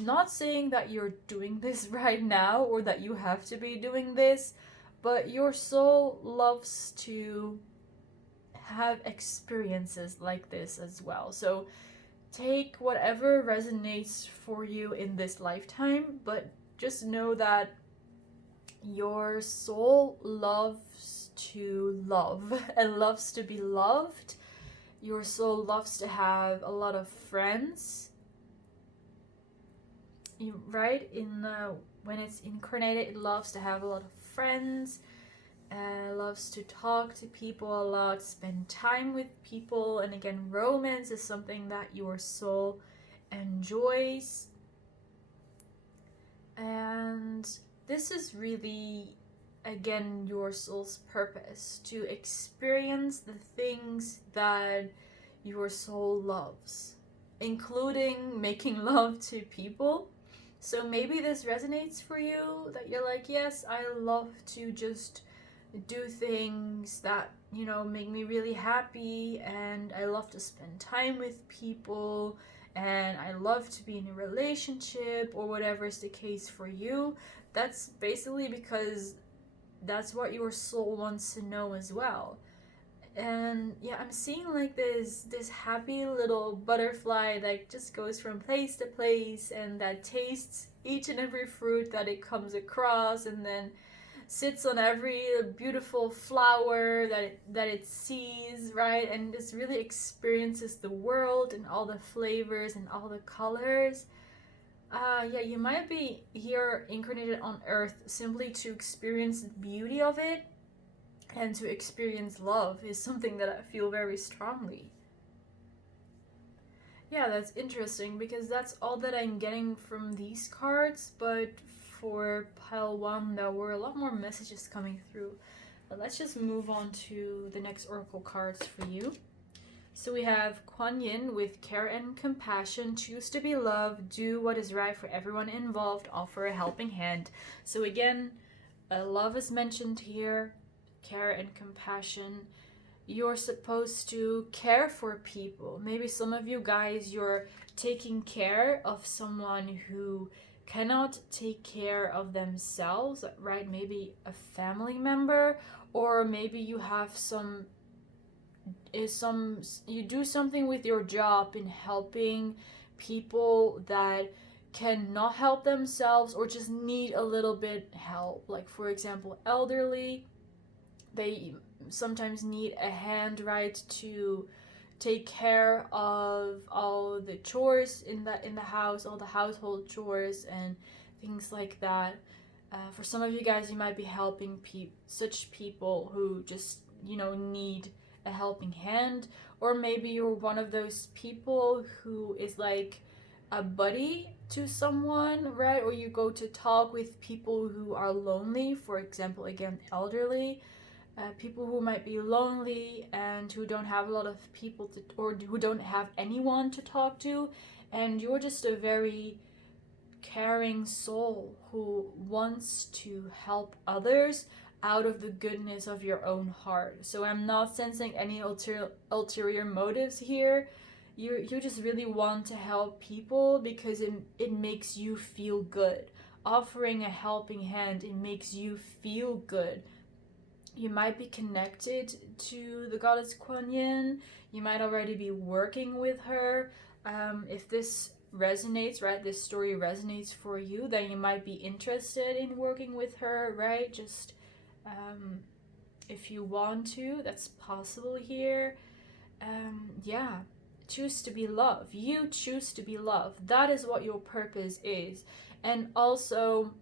not saying that you're doing this right now or that you have to be doing this, but your soul loves to have experiences like this as well. So take whatever resonates for you in this lifetime, but just know that your soul loves to love and loves to be loved. Your soul loves to have a lot of friends, right? When it's incarnated, it loves to have a lot of friends, loves to talk to people a lot, spend time with people. And again, romance is something that your soul enjoys. And this is really, again, your soul's purpose, to experience the things that your soul loves, including making love to people. So maybe this resonates for you, that you're like, yes, I love to just do things that, you know, make me really happy, and I love to spend time with people, and I love to be in a relationship, or whatever is the case for you. That's basically because that's what your soul wants to know as well. And yeah, I'm seeing like this happy little butterfly that just goes from place to place, and that tastes each and every fruit that it comes across, and then sits on every beautiful flower that it sees, right? And just really experiences the world and all the flavors and all the colors. Yeah, you might be here incarnated on Earth simply to experience the beauty of it, and to experience love is something that I feel very strongly. Yeah, that's interesting, because that's all that I'm getting from these cards, but for pile 1 there were a lot more messages coming through. But let's just move on to the next oracle cards for you. So we have Kuan Yin with care and compassion, choose to be loved, do what is right for everyone involved, offer a helping hand. So again, love is mentioned here, care and compassion. You're supposed to care for people. Maybe some of you guys, you're taking care of someone who cannot take care of themselves, right? Maybe a family member, or maybe you have you do something with your job in helping people that cannot help themselves, or just need a little bit help. Like for example, elderly, they sometimes need a hand, right, to take care of all the chores in the house, all the household chores and things like that. For some of you guys, you might be helping such people who just, you know, need a helping hand. Or maybe you're one of those people who is like a buddy to someone, right? Or you go to talk with people who are lonely, for example, again, elderly. People who might be lonely and who don't have a lot of people to, or who don't have anyone to talk to, and you're just a very caring soul who wants to help others out of the goodness of your own heart. So I'm not sensing any ulterior motives here. You just really want to help people because it makes you feel good. Offering a helping hand, it makes you feel good. You might be connected to the goddess Kuan Yin. You might already be working with her. If this resonates, right, this story resonates for you, then you might be interested in working with her, right? Just if you want to, that's possible here. Yeah, choose to be loved. You choose to be loved. That is what your purpose is. And also,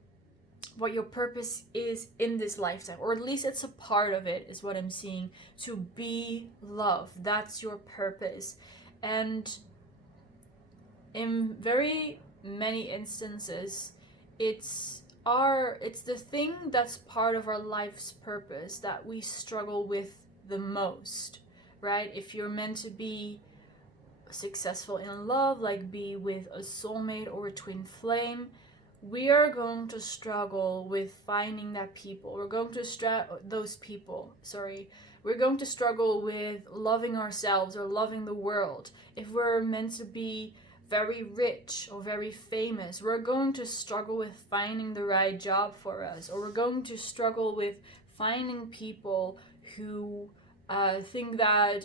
what your purpose is in this lifetime, or at least it's a part of it, is what I'm seeing. To be love, that's your purpose. And in very many instances, it's the thing that's part of our life's purpose that we struggle with the most, right? If you're meant to be successful in love, like be with a soulmate or a twin flame, we are going to struggle with finding that people. We're going to those people, sorry. We're going to struggle with loving ourselves or loving the world. If we're meant to be very rich or very famous, we're going to struggle with finding the right job for us, or we're going to struggle with finding people who think that,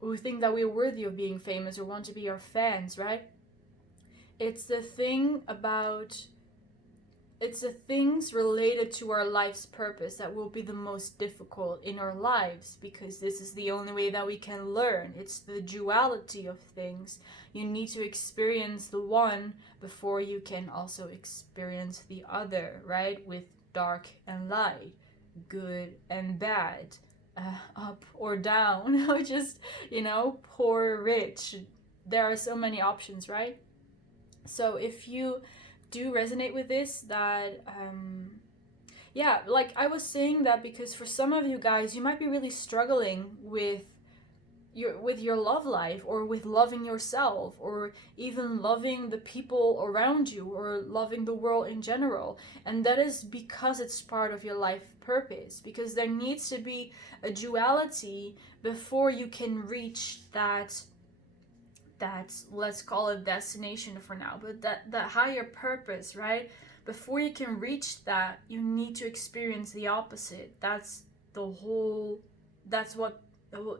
who think that we're worthy of being famous or want to be our fans, right? It's the things related to our life's purpose that will be the most difficult in our lives, because this is the only way that we can learn. It's the duality of things. You need to experience the one before you can also experience the other, right? With dark and light, good and bad, up or down, or just, poor, rich. There are so many options, right? So if you do resonate with this, that like I was saying that because for some of you guys, you might be really struggling with your love life, or with loving yourself, or even loving the people around you, or loving the world in general. And that is because it's part of your life purpose, because there needs to be a duality before you can reach that, let's call it destination for now, but that higher purpose, right? Before you can reach that, you need to experience the opposite. That's what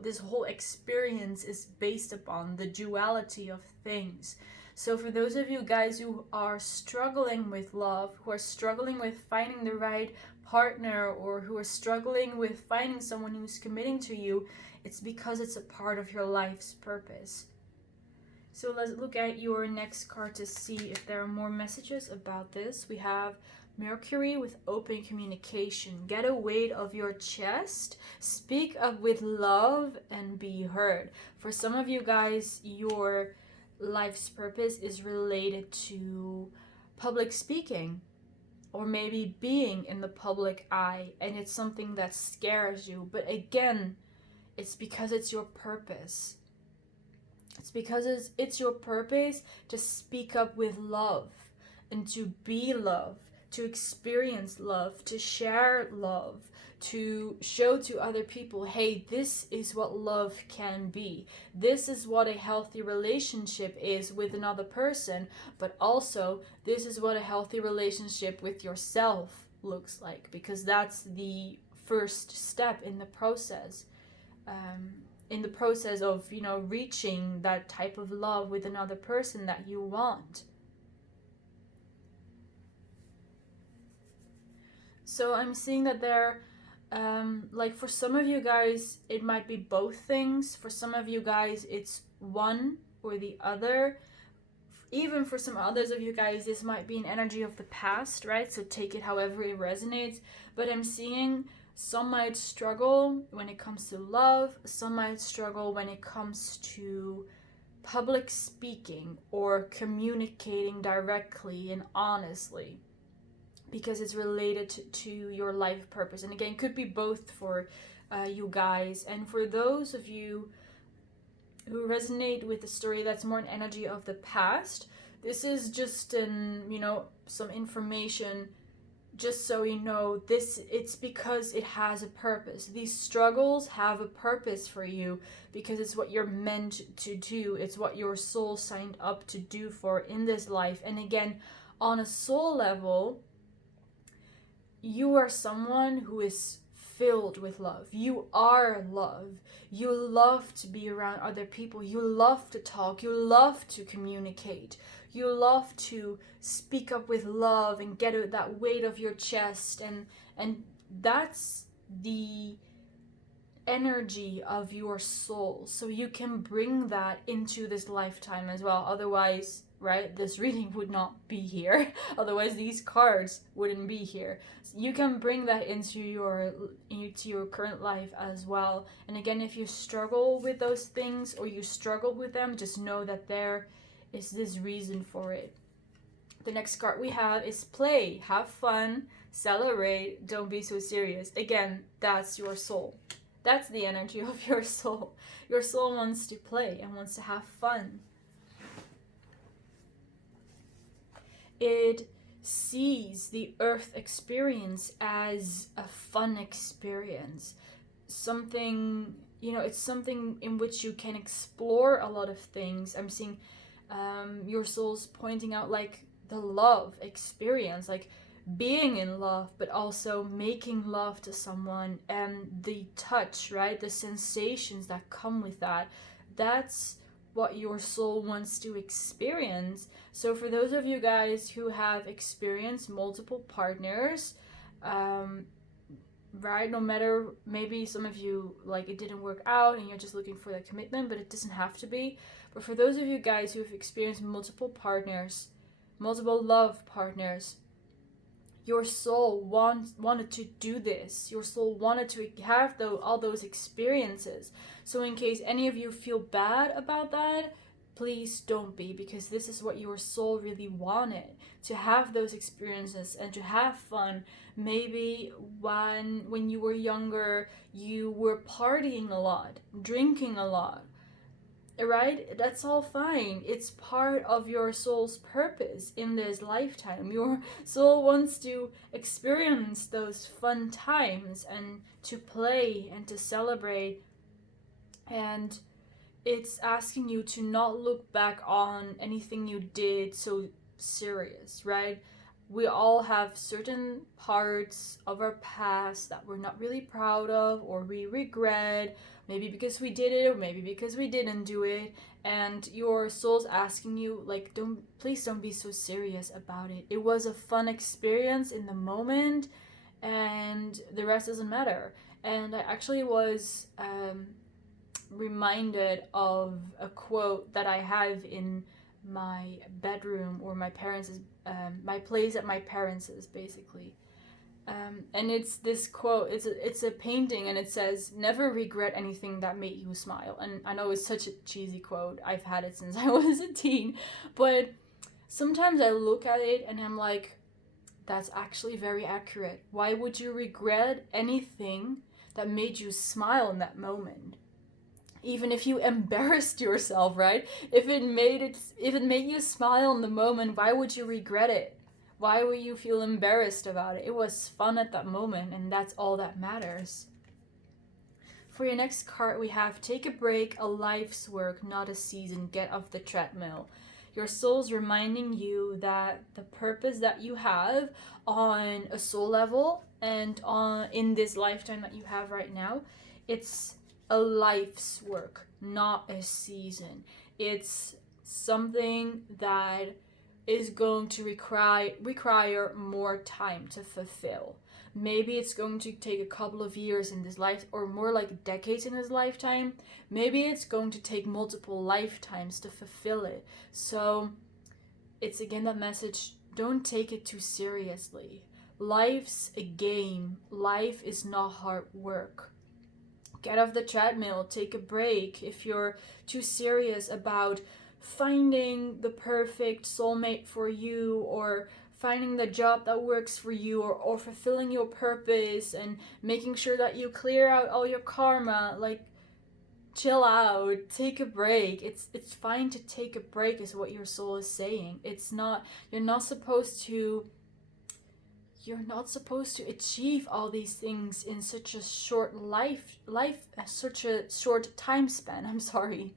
this whole experience is based upon, the duality of things. So for those of you guys who are struggling with love, who are struggling with finding the right partner, or who are struggling with finding someone who's committing to you, it's because it's a part of your life's purpose. So let's look at your next card to see if there are more messages about this. We have Mercury with open communication. Get a weight of your chest. Speak up with love and be heard. For some of you guys, your life's purpose is related to public speaking, or maybe being in the public eye, and it's something that scares you. But again, it's because it's your purpose. It's because it's your purpose to speak up with love, and to be love, to experience love, to share love, to show to other people, hey, this is what love can be. This is what a healthy relationship is with another person, but also this is what a healthy relationship with yourself looks like, because that's the first step in the process. Of, reaching that type of love with another person that you want. So I'm seeing that there, like for some of you guys, it might be both things. For some of you guys, it's one or the other. Even for some others of you guys, this might be an energy of the past, right? So take it however it resonates. But I'm seeing some might struggle when it comes to love. Some might struggle when it comes to public speaking or communicating directly and honestly, because it's related to your life purpose. And again, could be both for you guys. And for those of you who resonate with the story that's more an energy of the past, this is just some information. Just so you know, it's because it has a purpose. These struggles have a purpose for you, because it's what you're meant to do. It's what your soul signed up to do for in this life. And again, on a soul level, you are someone who is filled with love. You are love. You love to be around other people. You love to talk. You love to communicate. You love to speak up with love and get that weight of your chest. And that's energy of your soul, so you can bring that into this lifetime as well. Otherwise, right, this reading would not be here. Otherwise these cards wouldn't be here. So you can bring that into your current life as well. And again, if you struggle with those things or you struggle with them, just know that there is this reason for it. The next card we have is play, have fun, celebrate, don't be so serious. Again, that's your soul. That's the energy of your soul. Your soul wants to play and wants to have fun. It sees the earth experience as a fun experience. Something, it's something in which you can explore a lot of things. I'm seeing your soul's pointing out like the love experience, like being in love, but also making love to someone, and the touch, right? The sensations that come with that. That's what your soul wants to experience. So for those of you guys who have experienced multiple partners, right, no matter, maybe some of you, like, it didn't work out and you're just looking for that commitment, but it doesn't have to be. But for those of you guys who have experienced multiple partners, multiple love partners, your soul wanted to do this. Your soul wanted to have all those experiences. So in case any of you feel bad about that, please don't be, because this is what your soul really wanted, to have those experiences and to have fun. Maybe when you were younger, you were partying a lot, drinking a lot, right? That's all fine. It's part of your soul's purpose in this lifetime. Your soul wants to experience those fun times and to play and to celebrate. And it's asking you to not look back on anything you did so serious, right? We all have certain parts of our past that we're not really proud of, or we regret, maybe because we did it or maybe because we didn't do it. And your soul's asking you, like, please don't be so serious about it. It was a fun experience in the moment, and the rest doesn't matter. And I actually was reminded of a quote that I have in my bedroom, or my parents' my place at my parents' basically. And it's this quote, it's a painting, and it says, "Never regret anything that made you smile." And I know it's such a cheesy quote. I've had it since I was a teen. But sometimes I look at it and I'm like, that's actually very accurate. Why would you regret anything that made you smile in that moment? Even if you embarrassed yourself, right? If it made you smile in the moment, why would you regret it? Why would you feel embarrassed about it? It was fun at that moment, and that's all that matters. For your next card, we have take a break, a life's work, not a season. Get off the treadmill. Your soul's reminding you that the purpose that you have on a soul level and in this lifetime that you have right now, it's a life's work, not a season. It's something that is going to require more time to fulfill. Maybe it's going to take a couple of years in this life, or more like decades in this lifetime. Maybe it's going to take multiple lifetimes to fulfill it. So it's again that message, don't take it too seriously. Life's a game. Life is not hard work. Get off the treadmill, take a break. If you're too serious about finding the perfect soulmate for you, or finding the job that works for you, or fulfilling your purpose and making sure that you clear out all your karma, like, chill out, take a break. It's fine to take a break, is what your soul is saying. You're not supposed to achieve all these things in such a short such a short time span. I'm sorry.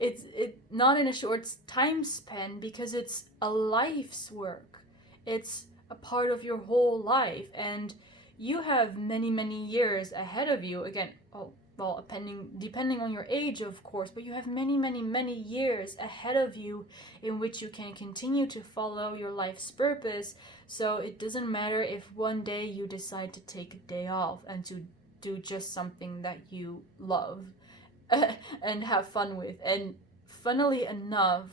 It's not in a short time span, because it's a life's work. It's a part of your whole life, and you have many, many years ahead of you. Again, well, depending on your age, of course, but you have many, many, many years ahead of you in which you can continue to follow your life's purpose. So it doesn't matter if one day you decide to take a day off and to do just something that you love and have fun with. And funnily enough,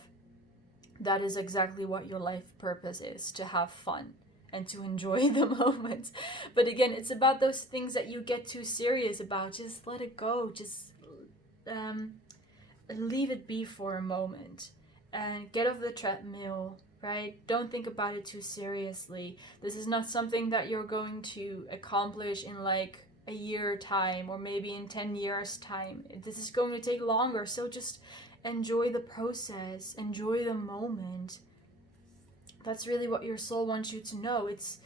that is exactly what your life purpose is, to have fun and to enjoy the moments. But again, it's about those things that you get too serious about. Just let it go. Just leave it be for a moment and get off the treadmill, right? Don't think about it too seriously. This is not something that you're going to accomplish in like a year time or maybe in 10 years time. This is going to take longer. So just enjoy the process, enjoy the moment. That's really what your soul wants you to know. It's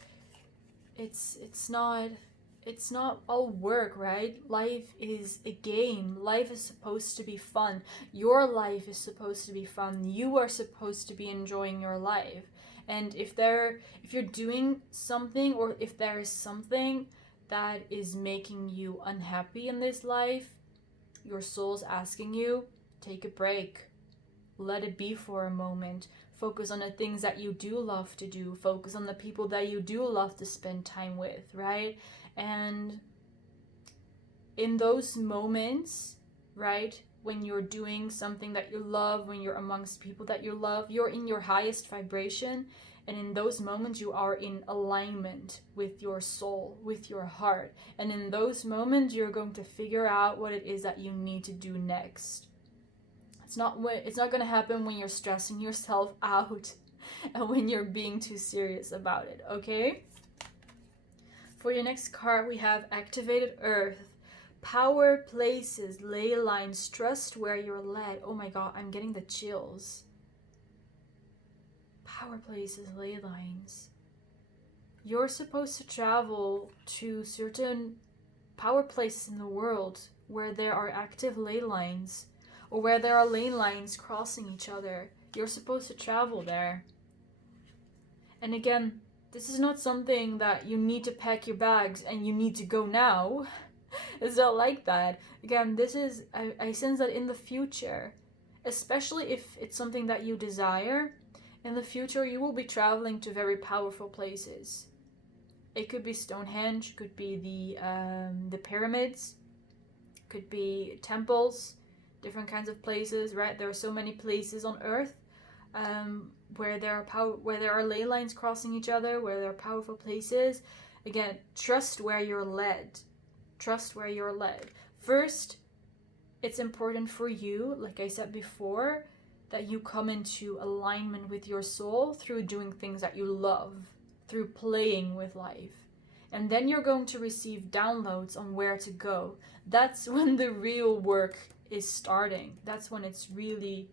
not all work, right? Life is a game. Life is supposed to be fun. Your life is supposed to be fun. You are supposed to be enjoying your life. And if you're doing something, or if there is something that is making you unhappy in this life, your soul's asking you, take a break. Let it be for a moment. Focus on the things that you do love to do. Focus on the people that you do love to spend time with, right? And in those moments, right, when you're doing something that you love, when you're amongst people that you love, you're in your highest vibration. And in those moments, you are in alignment with your soul, with your heart. And in those moments, you're going to figure out what it is that you need to do next. It's not going to happen when you're stressing yourself out and when you're being too serious about it, okay? For your next card, we have Activated Earth. Power, places, ley lines, trust where you're led. Oh my god, I'm getting the chills. Power, places, ley lines. You're supposed to travel to certain power places in the world where there are active ley lines, or where there are ley lines crossing each other. You're supposed to travel there. And again, this is not something that you need to pack your bags and you need to go now. It's not like that. Again, this is, I sense that in the future, especially if it's something that you desire, in the future you will be traveling to very powerful places. It could be Stonehenge, could be the pyramids, could be temples, different kinds of places, right? There are so many places on Earth where there are ley lines crossing each other, where there are powerful places. Again, trust where you're led. Trust where you're led. First, it's important for you, like I said before, that you come into alignment with your soul through doing things that you love, through playing with life. And then you're going to receive downloads on where to go. That's when the real work is starting. That's when it's really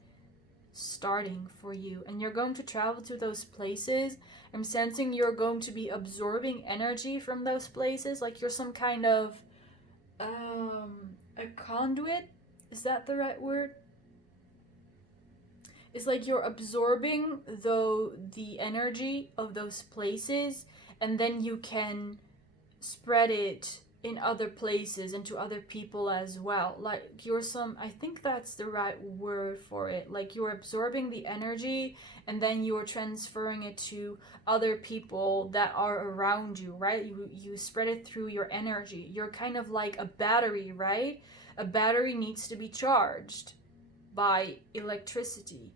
starting for you. And you're going to travel to those places. I'm sensing you're going to be absorbing energy from those places, like you're some kind of a conduit. Is that the right word? It's like you're absorbing the energy of those places, and then you can spread it in other places and to other people as well. Like I think that's the right word for it. Like you're absorbing the energy and then you're transferring it to other people that are around you, right? You spread it through your energy. You're kind of like a battery, right? A battery needs to be charged by electricity.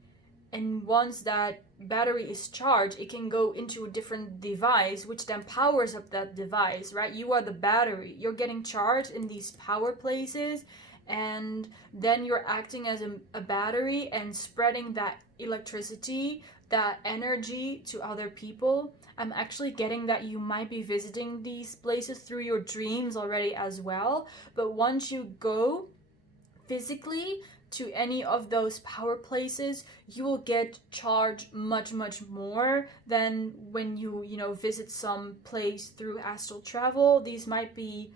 And once that battery is charged, it can go into a different device, which then powers up that device, right? You are the battery. You're getting charged in these power places, and then you're acting as a battery and spreading that electricity, that energy to other people. I'm actually getting that you might be visiting these places through your dreams already as well. But once you go physically to any of those power places, you will get charged much more than when you visit some place through astral travel. These might be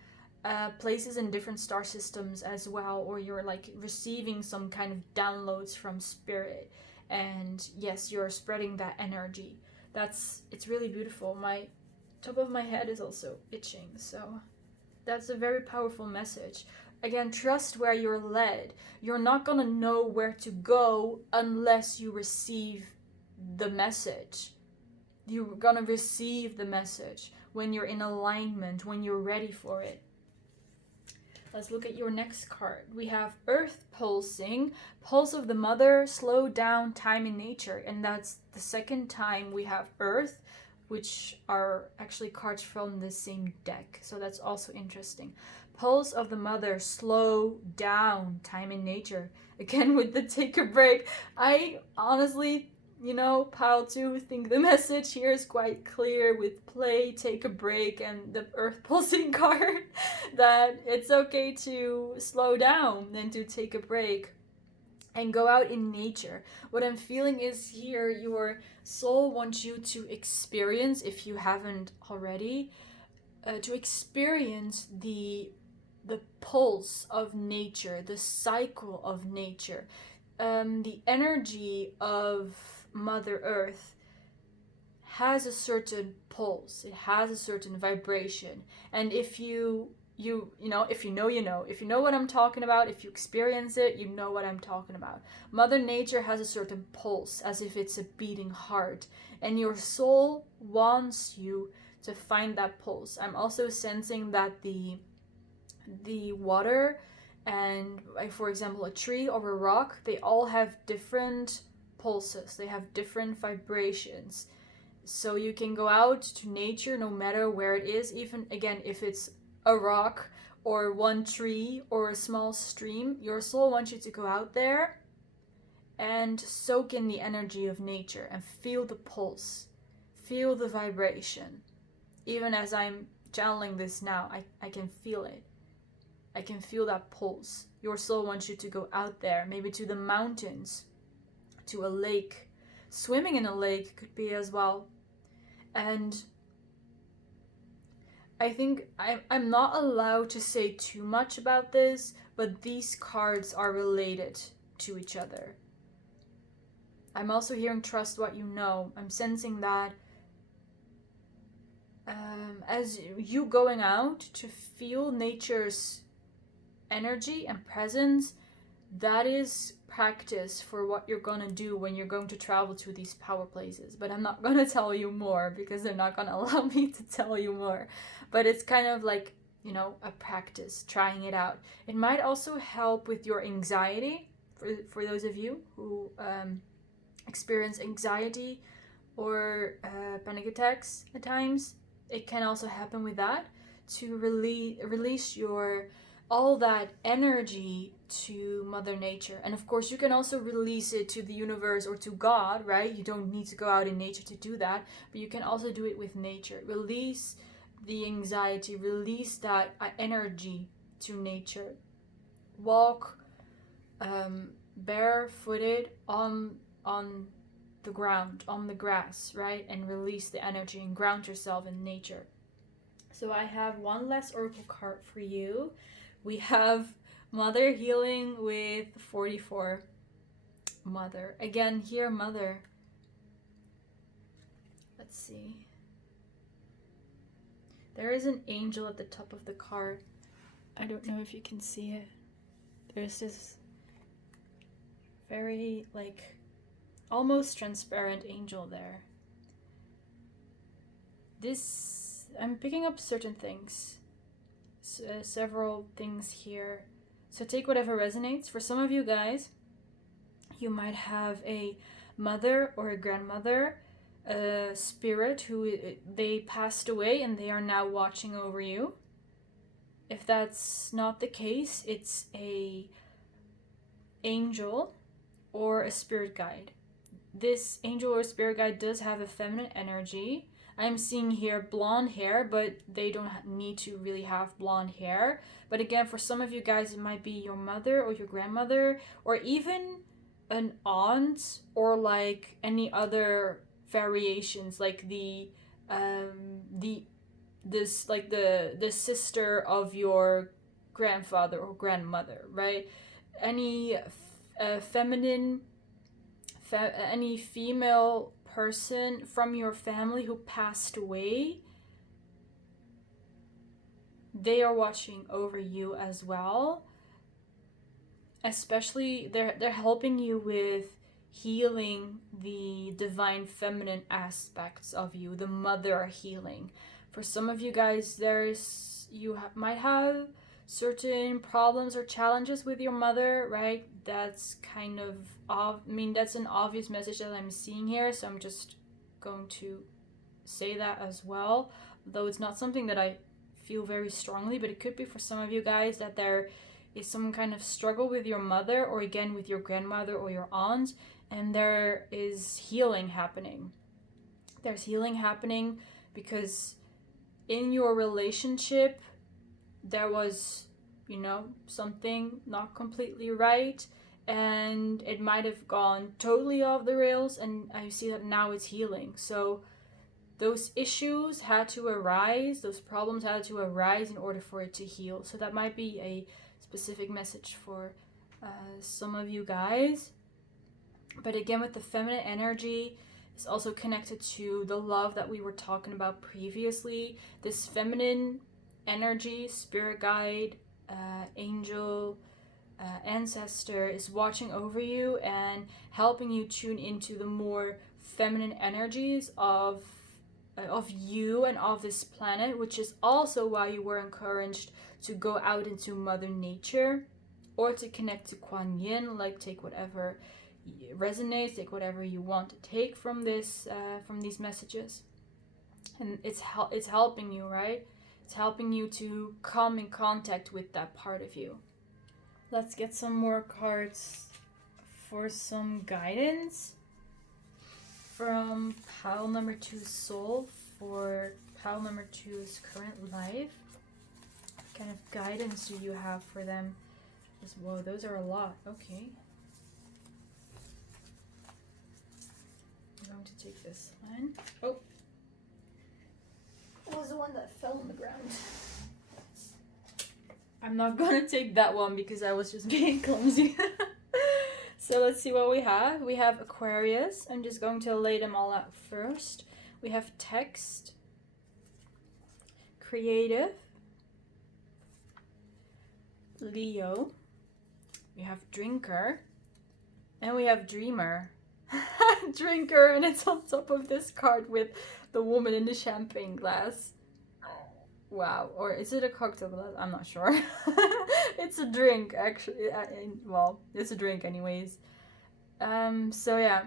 places in different star systems as well, or you're like receiving some kind of downloads from spirit, and yes, you're spreading that energy. It's really beautiful. My top of my head is also itching, so that's a very powerful message. Again, trust where you're led. You're not gonna know where to go unless you receive the message. You're gonna receive the message when you're in alignment, when you're ready for it. Let's look at your next card. We have Earth pulsing, pulse of the mother, slow down, time in nature. And that's the second time we have Earth, which are actually cards from the same deck. So that's also interesting. Pulse of the mother, slow down, time in nature. Again, with the take a break. I honestly, pile 2, think the message here is quite clear with play, take a break, and the earth pulsing card that it's okay to slow down and to take a break and go out in nature. What I'm feeling is here your soul wants you to experience, if you haven't already, to experience the pulse of nature, the cycle of nature, the energy of Mother Earth has a certain pulse. It has a certain vibration. And if you know what I'm talking about, if you experience it, you know what I'm talking about. Mother Nature has a certain pulse, as if it's a beating heart, and your soul wants you to find that pulse. I'm also sensing that the water and, like, for example, a tree or a rock, they all have different pulses. They have different vibrations. So you can go out to nature no matter where it is, even, again, if it's a rock or one tree or a small stream, your soul wants you to go out there and soak in the energy of nature and feel the pulse, feel the vibration. Even as I'm channeling this now, I can feel it. I can feel that pulse. Your soul wants you to go out there, maybe to the mountains, to a lake. Swimming in a lake could be as well. And I think I'm not allowed to say too much about this, but these cards are related to each other. I'm also hearing trust what you know. I'm sensing that as you going out to feel nature's energy and presence, that is practice for what you're gonna do when you're going to travel to these power places. But I'm not gonna tell you more because they're not gonna allow me to tell you more. But it's kind of like, a practice, trying it out. It might also help with your anxiety, for those of you who experience anxiety or panic attacks at times. It can also happen with that, to release all that energy to Mother Nature. And of course, you can also release it to the universe or to God, right? You don't need to go out in nature to do that, but you can also do it with nature. Release the anxiety, release that energy to nature. Walk barefooted on the ground, on the grass, right? And release the energy and ground yourself in nature. So I have one last oracle card for you. We have Mother Healing with 44. Mother. Again, here, Mother. Let's see. There is an angel at the top of the card. I don't know if you can see it. There's this very, almost transparent angel there. I'm picking up certain things. Several things here. So take whatever resonates. For some of you guys, you might have a mother or a grandmother spirit who they passed away and they are now watching over you. If that's not the case, it's a angel or a spirit guide. This angel or spirit guide does have a feminine energy. I'm seeing here blonde hair, but they don't need to really have blonde hair. But again, for some of you guys, it might be your mother or your grandmother, or even an aunt, or any other variations, the sister of your grandfather or grandmother, right? Any feminine, any female person from your family who passed away, they are watching over you as well. Especially they're helping you with healing the divine feminine aspects of you, the mother healing. For some of you guys, might have certain problems or challenges with your mother, right? That's kind of, that's an obvious message that I'm seeing here, so I'm just going to say that as well, though it's not something that I feel very strongly, but it could be for some of you guys that there is some kind of struggle with your mother, or again with your grandmother or your aunt, and there is healing happening. There's healing happening because in your relationship there was, something not completely right, and it might have gone totally off the rails, and I see that now it's healing. So those issues had to arise, those problems had to arise in order for it to heal. So that might be a specific message for some of you guys. But again, with the feminine energy, it's also connected to the love that we were talking about previously. This feminine energy, spirit guide, angel, ancestor is watching over you and helping you tune into the more feminine energies of you and of this planet, which is also why you were encouraged to go out into Mother Nature or to connect to Kuan Yin. Like, take whatever resonates, take whatever you want to take from this, from these messages, and it's helping you, right? It's helping you to come in contact with that part of you. Let's get some more cards for some guidance from pile number 2's soul for pile number 2's current life. What kind of guidance do you have for them? Whoa, those are a lot. Okay. I'm going to take this one. Oh. It was the one that fell on the ground. I'm not gonna take that one because I was just being clumsy. So let's see what we have. We have Aquarius. I'm just going to lay them all out first. We have Text, Creative, Leo, we have Drinker, and we have Dreamer. Drinker, and it's on top of this card with the woman in the champagne glass. Wow, or is it a cocktail glass? I'm not sure. It's a drink, actually. Well, it's a drink anyways. So yeah.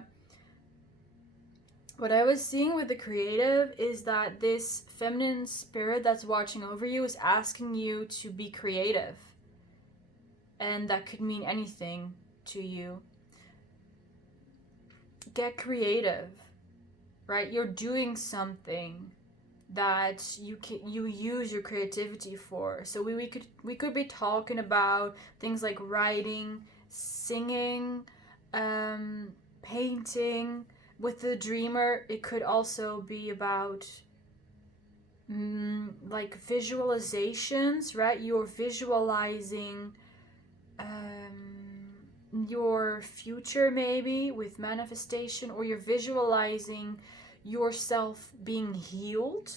What I was seeing with the creative is that this feminine spirit that's watching over you is asking you to be creative. And that could mean anything to you. Get creative, right? You're doing something that you use your creativity for. So we could be talking about things like writing, singing, painting. With the dreamer, it could also be about like visualizations, right? You're visualizing your future, maybe with manifestation, or you're visualizing yourself being healed,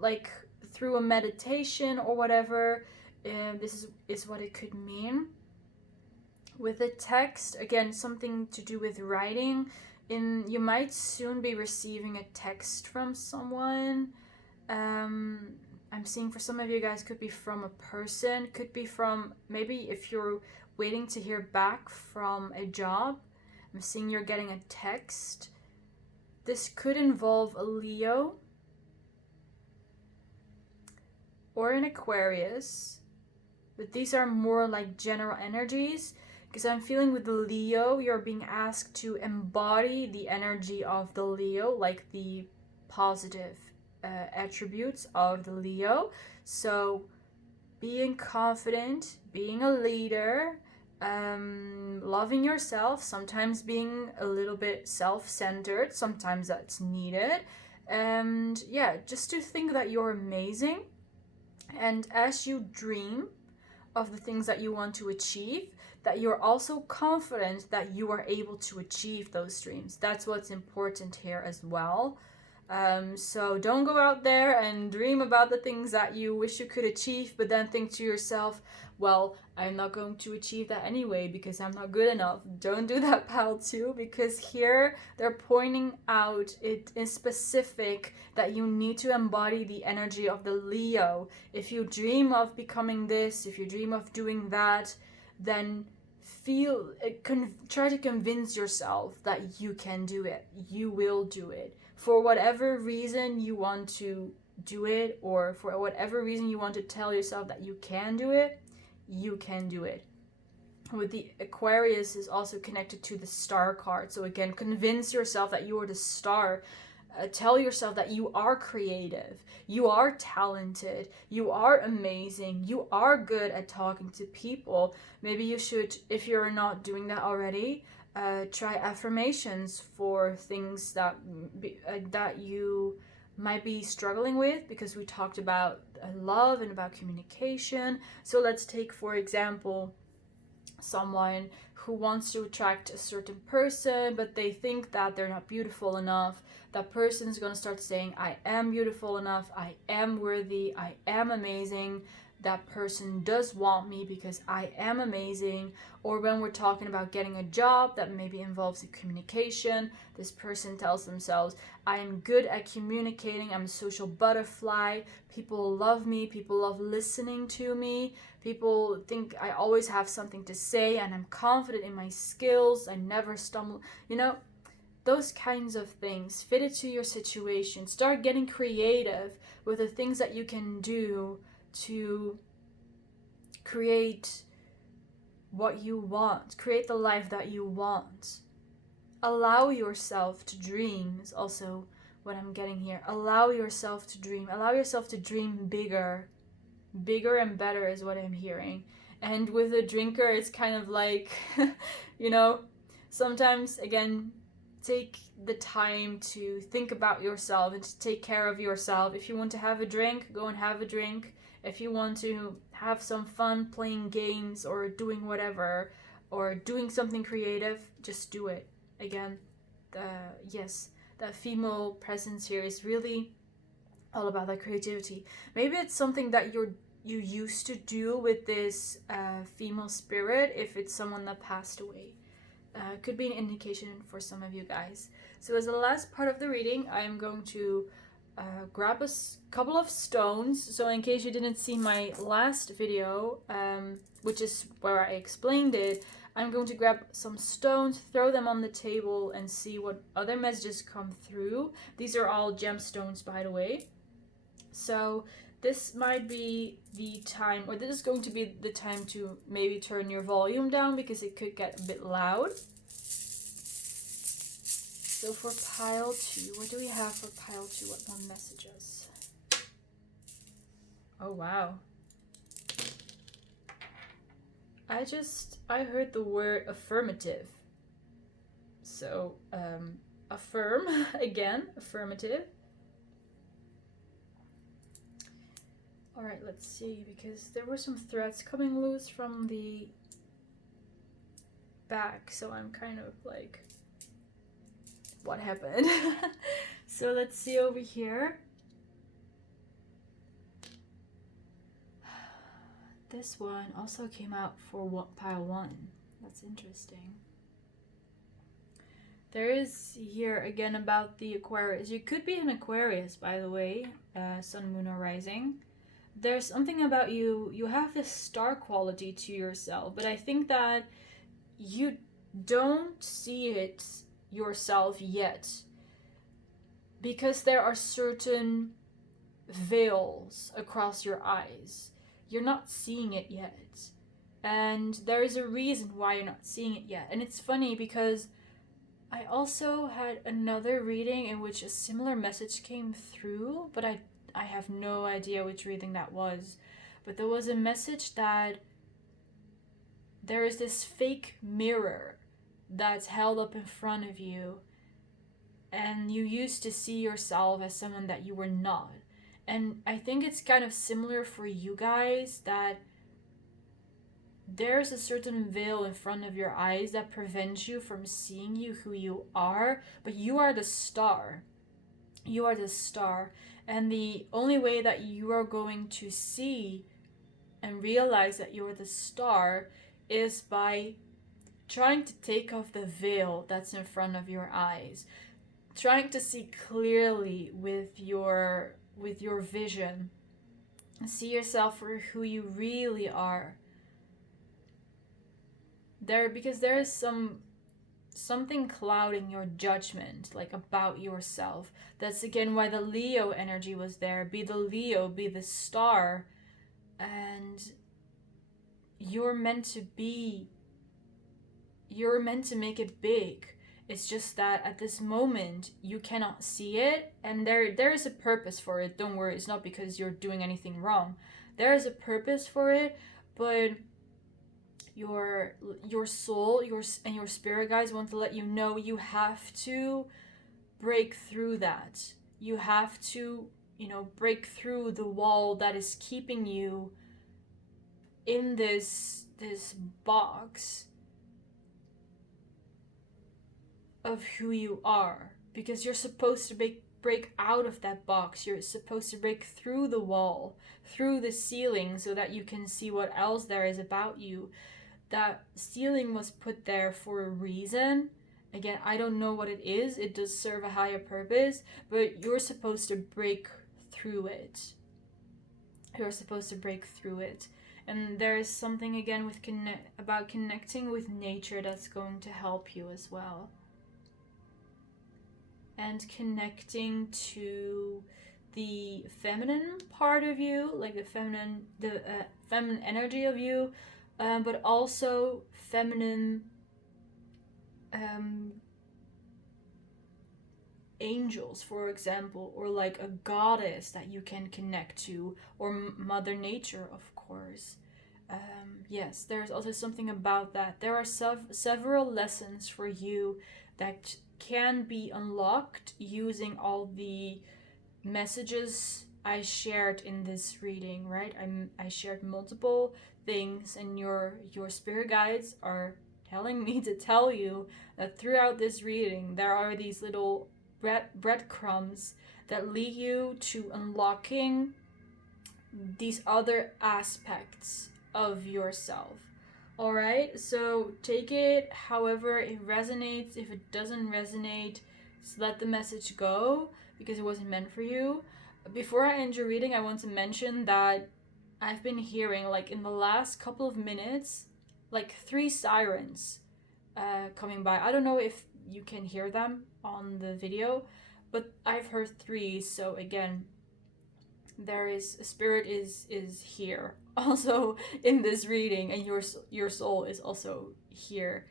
like through a meditation or whatever. This is what it could mean. With the text, again, something to do with writing. You might soon be receiving a text from someone. I'm seeing for some of you guys, could be from a person, could be from, maybe if you're waiting to hear back from a job, I'm seeing you're getting a text. This could involve a Leo or an Aquarius, but these are more like general energies, because I'm feeling with the Leo, you're being asked to embody the energy of the Leo, like the positive attributes of the Leo. So being confident, being a leader, loving yourself, sometimes being a little bit self-centered, sometimes that's needed. And yeah, just to think that you're amazing. And as you dream of the things that you want to achieve, that you're also confident that you are able to achieve those dreams. That's what's important here as well. So don't go out there and dream about the things that you wish you could achieve, but then think to yourself, well, I'm not going to achieve that anyway because I'm not good enough. Don't do that, pile two, because here they're pointing out it in specific that you need to embody the energy of the Leo. If you dream of becoming this, if you dream of doing that, then try to convince yourself that you can do it. You will do it. For whatever reason you want to do it, or for whatever reason you want to tell yourself that you can do it, you can do it. With the Aquarius is also connected to the star card. So again, convince yourself that you are the star. Tell yourself that you are creative, you are talented, you are amazing, you are good at talking to people. Maybe you should, if you're not doing that already, try affirmations for things that you might be struggling with, because we talked about love and about communication. So let's take, for example, someone who wants to attract a certain person, but they think that they're not beautiful enough. That person is going to start saying, I am beautiful enough, I am worthy, I am amazing. That person does want me because I am amazing. Or when we're talking about getting a job that maybe involves a communication, this person tells themselves, I am good at communicating, I'm a social butterfly, people love me, people love listening to me, people think I always have something to say and I'm confident in my skills, I never stumble, those kinds of things. Fit it to your situation. Start getting creative with the things that you can do to create what you want, create the life that you want. Allow yourself to dream is also what I'm getting here. Allow yourself to dream. Allow yourself to dream bigger. Bigger and better is what I'm hearing. And with a drinker, it's kind of like, sometimes, again, take the time to think about yourself and to take care of yourself. If you want to have a drink, go and have a drink. If you want to have some fun playing games or doing whatever, or doing something creative, just do it. Again, that female presence here is really all about that creativity. Maybe it's something that you used to do with this female spirit, if it's someone that passed away. Could be an indication for some of you guys. So as the last part of the reading, I'm going to grab a couple of stones. So in case you didn't see my last video, which is where I explained it, I'm going to grab some stones, throw them on the table, and see what other messages come through. These are all gemstones, by the way. So this might be the time, or this is going to be the time to maybe turn your volume down because it could get a bit loud. So for pile 2, what do we have for pile 2? What more messages? Oh, wow. I heard the word affirmative. So, affirm, again, affirmative. Alright, let's see, because there were some threads coming loose from the back, so I'm kind of like, what happened? So let's see over here. This one also came out for pile 1. That's interesting. There is here again about the Aquarius. You could be an Aquarius, by the way, Sun, Moon, or Rising. There's something about you have this star quality to yourself, but I think that you don't see it yourself yet, because there are certain veils across your eyes. You're not seeing it yet, and there is a reason why you're not seeing it yet. And it's funny because I also had another reading in which a similar message came through, but I have no idea which reading that was. But there was a message that there is this fake mirror that's held up in front of you, and you used to see yourself as someone that you were not. And I think it's kind of similar for you guys, that there's a certain veil in front of your eyes that prevents you from seeing you who you are, but you are the star. You are the star, and the only way that you are going to see and realize that you're the star is by trying to take off the veil that's in front of your eyes, trying to see clearly with your vision, see yourself for who you really are. Because there is something clouding your judgment, like about yourself. That's again why the Leo energy was there. Be the Leo, be the star, and you're meant to make it big. It's just that at this moment you cannot see it, and there is a purpose for it. Don't worry, it's not because you're doing anything wrong. There is a purpose for it, but your soul, and your spirit guides want to let you know you have to break through that. You have to, break through the wall that is keeping you in this box of who you are, because you're supposed to break out of that box. You're supposed to break through the wall, through the ceiling, so that you can see what else there is about you. That ceiling was put there for a reason. Again, I don't know what it is. It does serve a higher purpose, but you're supposed to break through it. You're supposed to break through it. And there's something again about connecting with nature that's going to help you as well. And connecting to the feminine part of you, like the feminine energy of you, but also feminine angels, for example, or like a goddess that you can connect to, or Mother Nature, of course. Yes, there's also something about that. There are several lessons for you that can be unlocked using all the messages I shared in this reading, right? I shared multiple things, and your spirit guides are telling me to tell you that throughout this reading there are these little breadcrumbs that lead you to unlocking these other aspects of yourself. Alright, so take it however it resonates. If it doesn't resonate, just let the message go, because it wasn't meant for you. Before I end your reading, I want to mention that I've been hearing, like in the last couple of minutes, like 3 sirens coming by. I don't know if you can hear them on the video, but I've heard 3, so again, there is a spirit is here also in this reading, and your soul is also here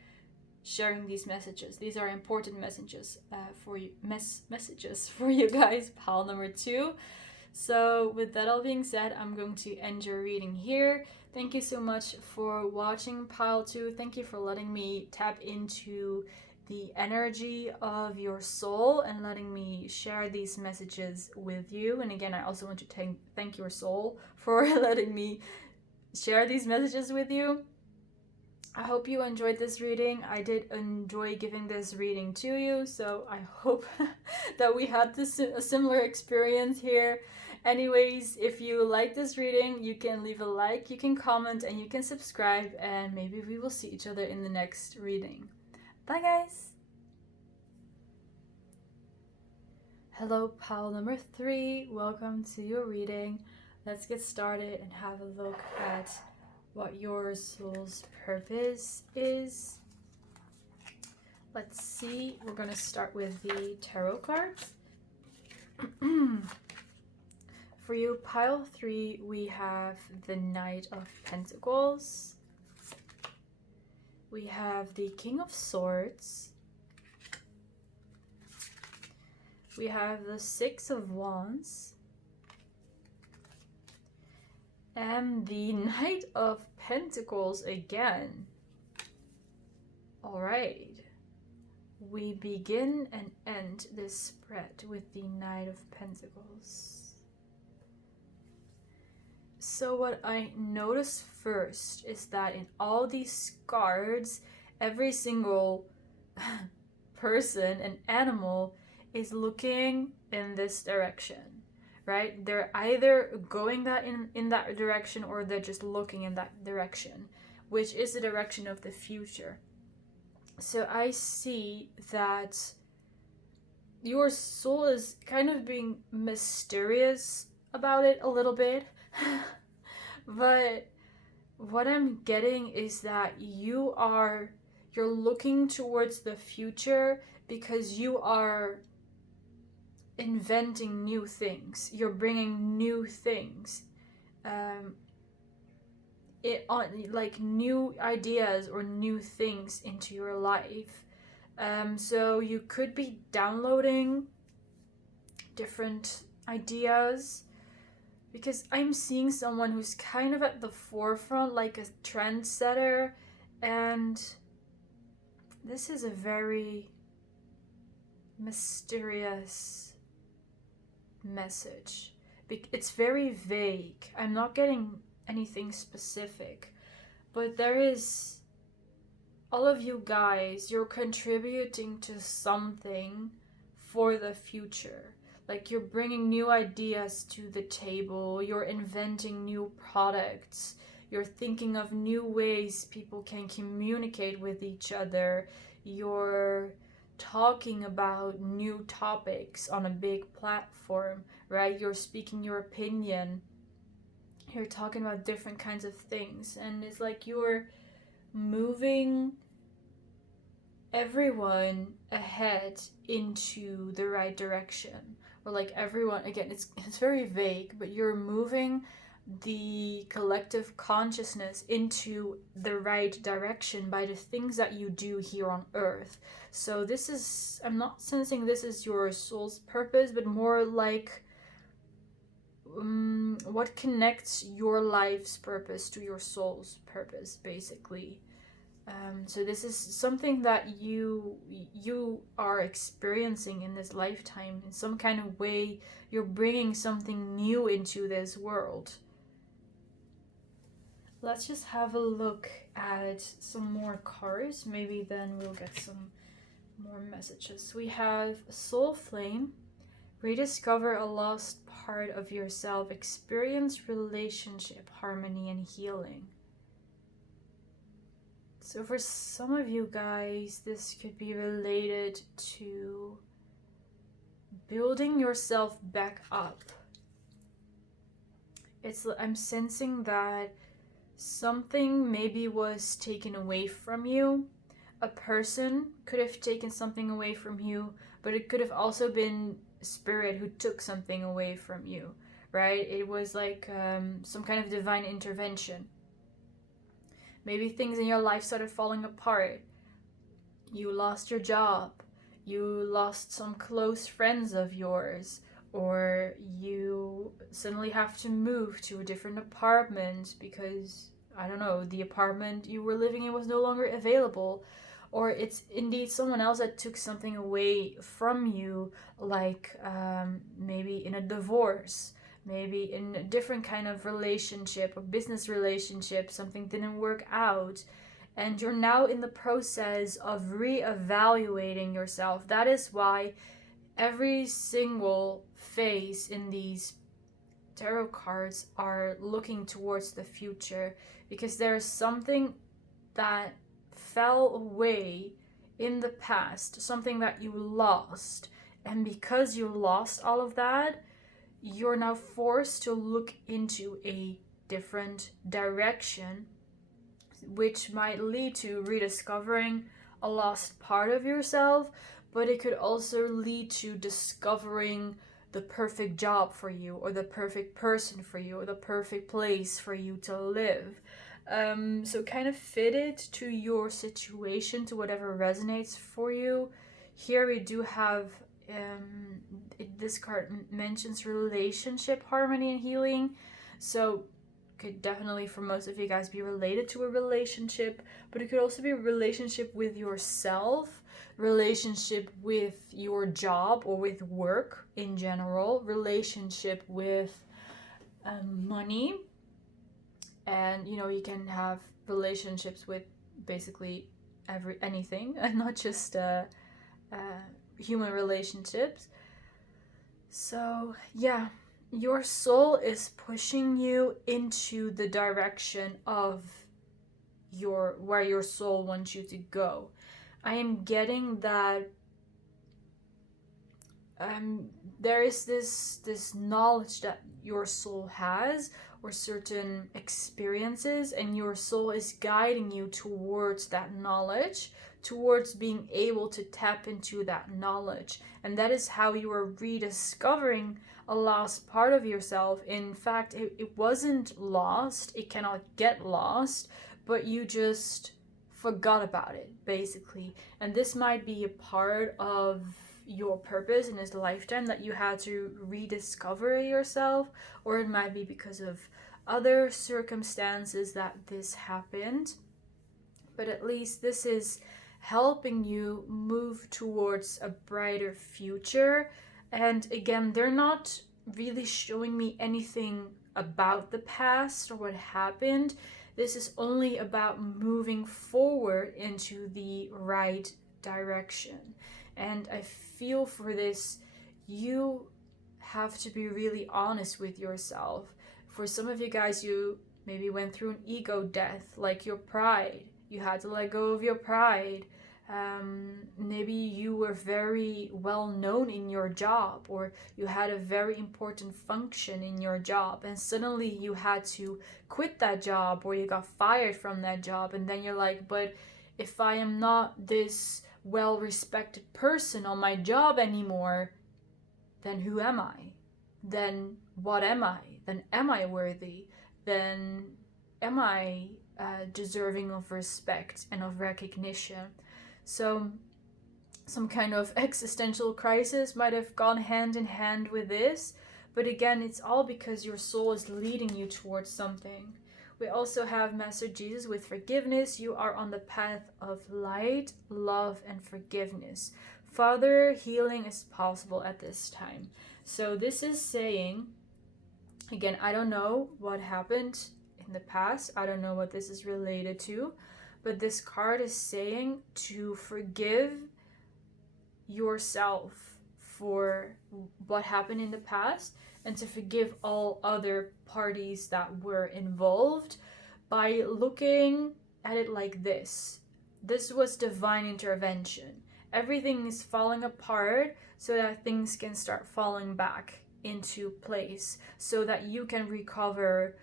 sharing these messages. These are important messages for you, messages for you guys, pile number 2. So with that all being said, I'm going to end your reading here. Thank you so much for watching pile 2. Thank you for letting me tap into the energy of your soul and letting me share these messages with you. And again, I also want to thank your soul for letting me share these messages with you. I hope you enjoyed this reading. I did enjoy giving this reading to you, so I hope that we had a similar experience here. Anyways, if you like this reading, you can leave a like, you can comment, and you can subscribe, and maybe we will see each other in the next reading. Bye, guys! Hello, pile number 3. Welcome to your reading. Let's get started and have a look at what your soul's purpose is. Let's see. We're going to start with the tarot cards. For you, pile 3, we have the Knight of Pentacles. We have the King of Swords. We have the Six of Wands. And the Knight of Pentacles again. Alright. We begin and end this spread with the Knight of Pentacles. So what I noticed first is that in all these cards, every single person and animal is looking in this direction, right? They're either going that in that direction, or they're just looking in that direction, which is the direction of the future. So I see that your soul is kind of being mysterious about it a little bit. But what I'm getting is that you're looking towards the future because you are inventing new things. You're bringing new things, like new ideas or new things into your life. So you could be downloading different ideas, because I'm seeing someone who's kind of at the forefront, like a trendsetter, and this is a very mysterious message. It's very vague. I'm not getting anything specific, but there is, all of you guys, you're contributing to something for the future. Like, you're bringing new ideas to the table, you're inventing new products, you're thinking of new ways people can communicate with each other, you're talking about new topics on a big platform, right? You're speaking your opinion, you're talking about different kinds of things, and it's like you're moving everyone ahead into the right direction. Or like everyone, again, it's very vague, but you're moving the collective consciousness into the right direction by the things that you do here on Earth. So this is, I'm not sensing this is your soul's purpose, but more like what connects your life's purpose to your soul's purpose, basically. So this is something that you are experiencing in this lifetime in some kind of way. You're bringing something new into this world. Let's just have a look at some more cards. Maybe then we'll get some more messages. We have Soul Flame. Rediscover a lost part of yourself. Experience relationship, harmony, and healing. So for some of you guys, this could be related to building yourself back up. I'm sensing that something maybe was taken away from you. A person could have taken something away from you, but it could have also been spirit who took something away from you, right? It was like some kind of divine intervention. Maybe things in your life started falling apart. You lost your job. You lost some close friends of yours. Or you suddenly have to move to a different apartment because, I don't know, the apartment you were living in was no longer available. Or it's indeed someone else that took something away from you, like maybe in a divorce. Maybe in a different kind of relationship or business relationship, something didn't work out, and you're now in the process of reevaluating yourself. That is why every single phase in these tarot cards are looking towards the future, because there's something that fell away in the past, something that you lost, and because you lost all of that, you're now forced to look into a different direction, which might lead to rediscovering a lost part of yourself, but it could also lead to discovering the perfect job for you, or the perfect person for you, or the perfect place for you to live. So kind of fit it to your situation, to whatever resonates for you. Here we do have this card mentions relationship, harmony, and healing. So could definitely for most of you guys be related to a relationship, but it could also be a relationship with yourself, relationship with your job or with work in general, relationship with money, and you can have relationships with basically anything and not just human relationships. So yeah, your soul is pushing you into the direction of where your soul wants you to go. I am getting that there is this knowledge that your soul has, or certain experiences, and your soul is guiding you towards that knowledge, towards being able to tap into that knowledge. And that is how you are rediscovering a lost part of yourself. In fact, it wasn't lost, it cannot get lost, but you just forgot about it, basically. And this might be a part of your purpose in this lifetime, that you had to rediscover yourself, or it might be because of other circumstances that this happened. But at least this is helping you move towards a brighter future. And again, they're not really showing me anything about the past or what happened. This is only about moving forward into the right direction. And I feel for this, you have to be really honest with yourself. For some of you guys, you maybe went through an ego death, like your pride. You had to let go of your pride. Maybe you were very well known in your job, or you had a very important function in your job, and suddenly you had to quit that job, or you got fired from that job. And then you're like, but if I am not this well-respected person on my job anymore, then who am I? Then what am I? Then am I worthy? Then am I deserving of respect and of recognition? So some kind of existential crisis might have gone hand in hand with this. But again, it's all because your soul is leading you towards something. We also have Master Jesus with forgiveness. You are on the path of light, love, and forgiveness. Further healing is possible at this time. So this is saying, again, I don't know what happened in the past. I don't know what this is related to. But this card is saying to forgive yourself for what happened in the past, and to forgive all other parties that were involved, by looking at it like this. This was divine intervention. Everything is falling apart so that things can start falling back into place, so that you can recover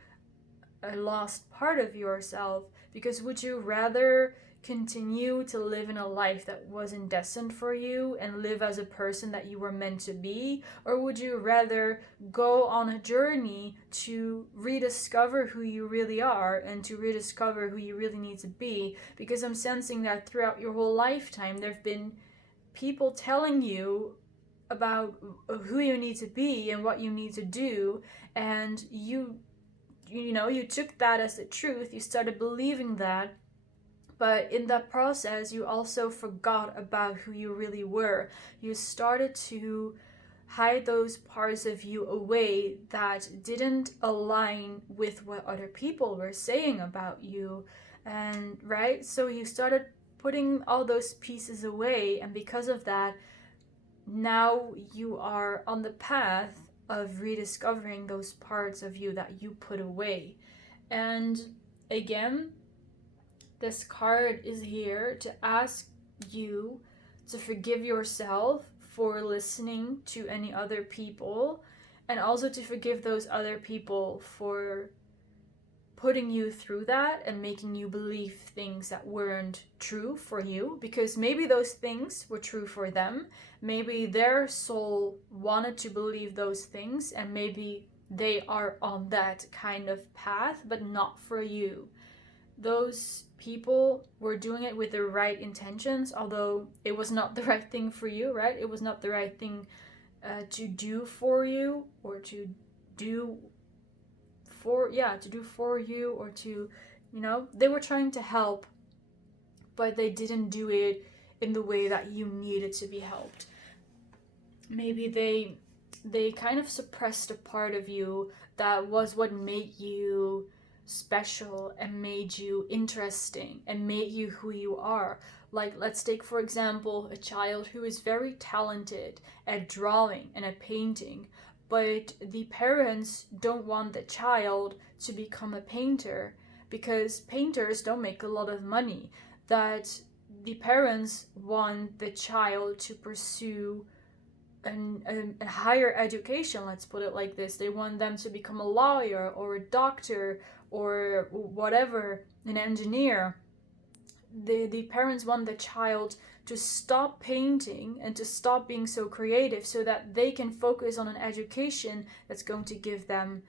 a lost part of yourself. Because would you rather continue to live in a life that wasn't destined for you and live as a person that you were meant to be? Or would you rather go on a journey to rediscover who you really are and to rediscover who you really need to be? Because I'm sensing that throughout your whole lifetime, there have been people telling you about who you need to be and what you need to do, and you took that as the truth. You started believing that. But in that process, you also forgot about who you really were. You started to hide those parts of you away that didn't align with what other people were saying about you. And right? So you started putting all those pieces away. And because of that, now you are on the path of rediscovering those parts of you that you put away. And again, this card is here to ask you to forgive yourself for listening to any other people, and also to forgive those other people for putting you through that and making you believe things that weren't true for you. Because maybe those things were true for them. Maybe their soul wanted to believe those things, and maybe they are on that kind of path, but not for you. Those people were doing it with the right intentions, although it was not the right thing for you, right? It was not the right thing to do for you, or to do for you, or to, they were trying to help, but they didn't do it in the way that you needed to be helped. Maybe they kind of suppressed a part of you that was what made you special and made you interesting and made you who you are. Like, let's take, for example, a child who is very talented at drawing and at painting, but the parents don't want the child to become a painter because painters don't make a lot of money. That the parents want the child to pursue a higher education, let's put it like this. They want them to become a lawyer or a doctor or whatever, an engineer. The parents want the child to stop painting and to stop being so creative so that they can focus on an education that's going to give them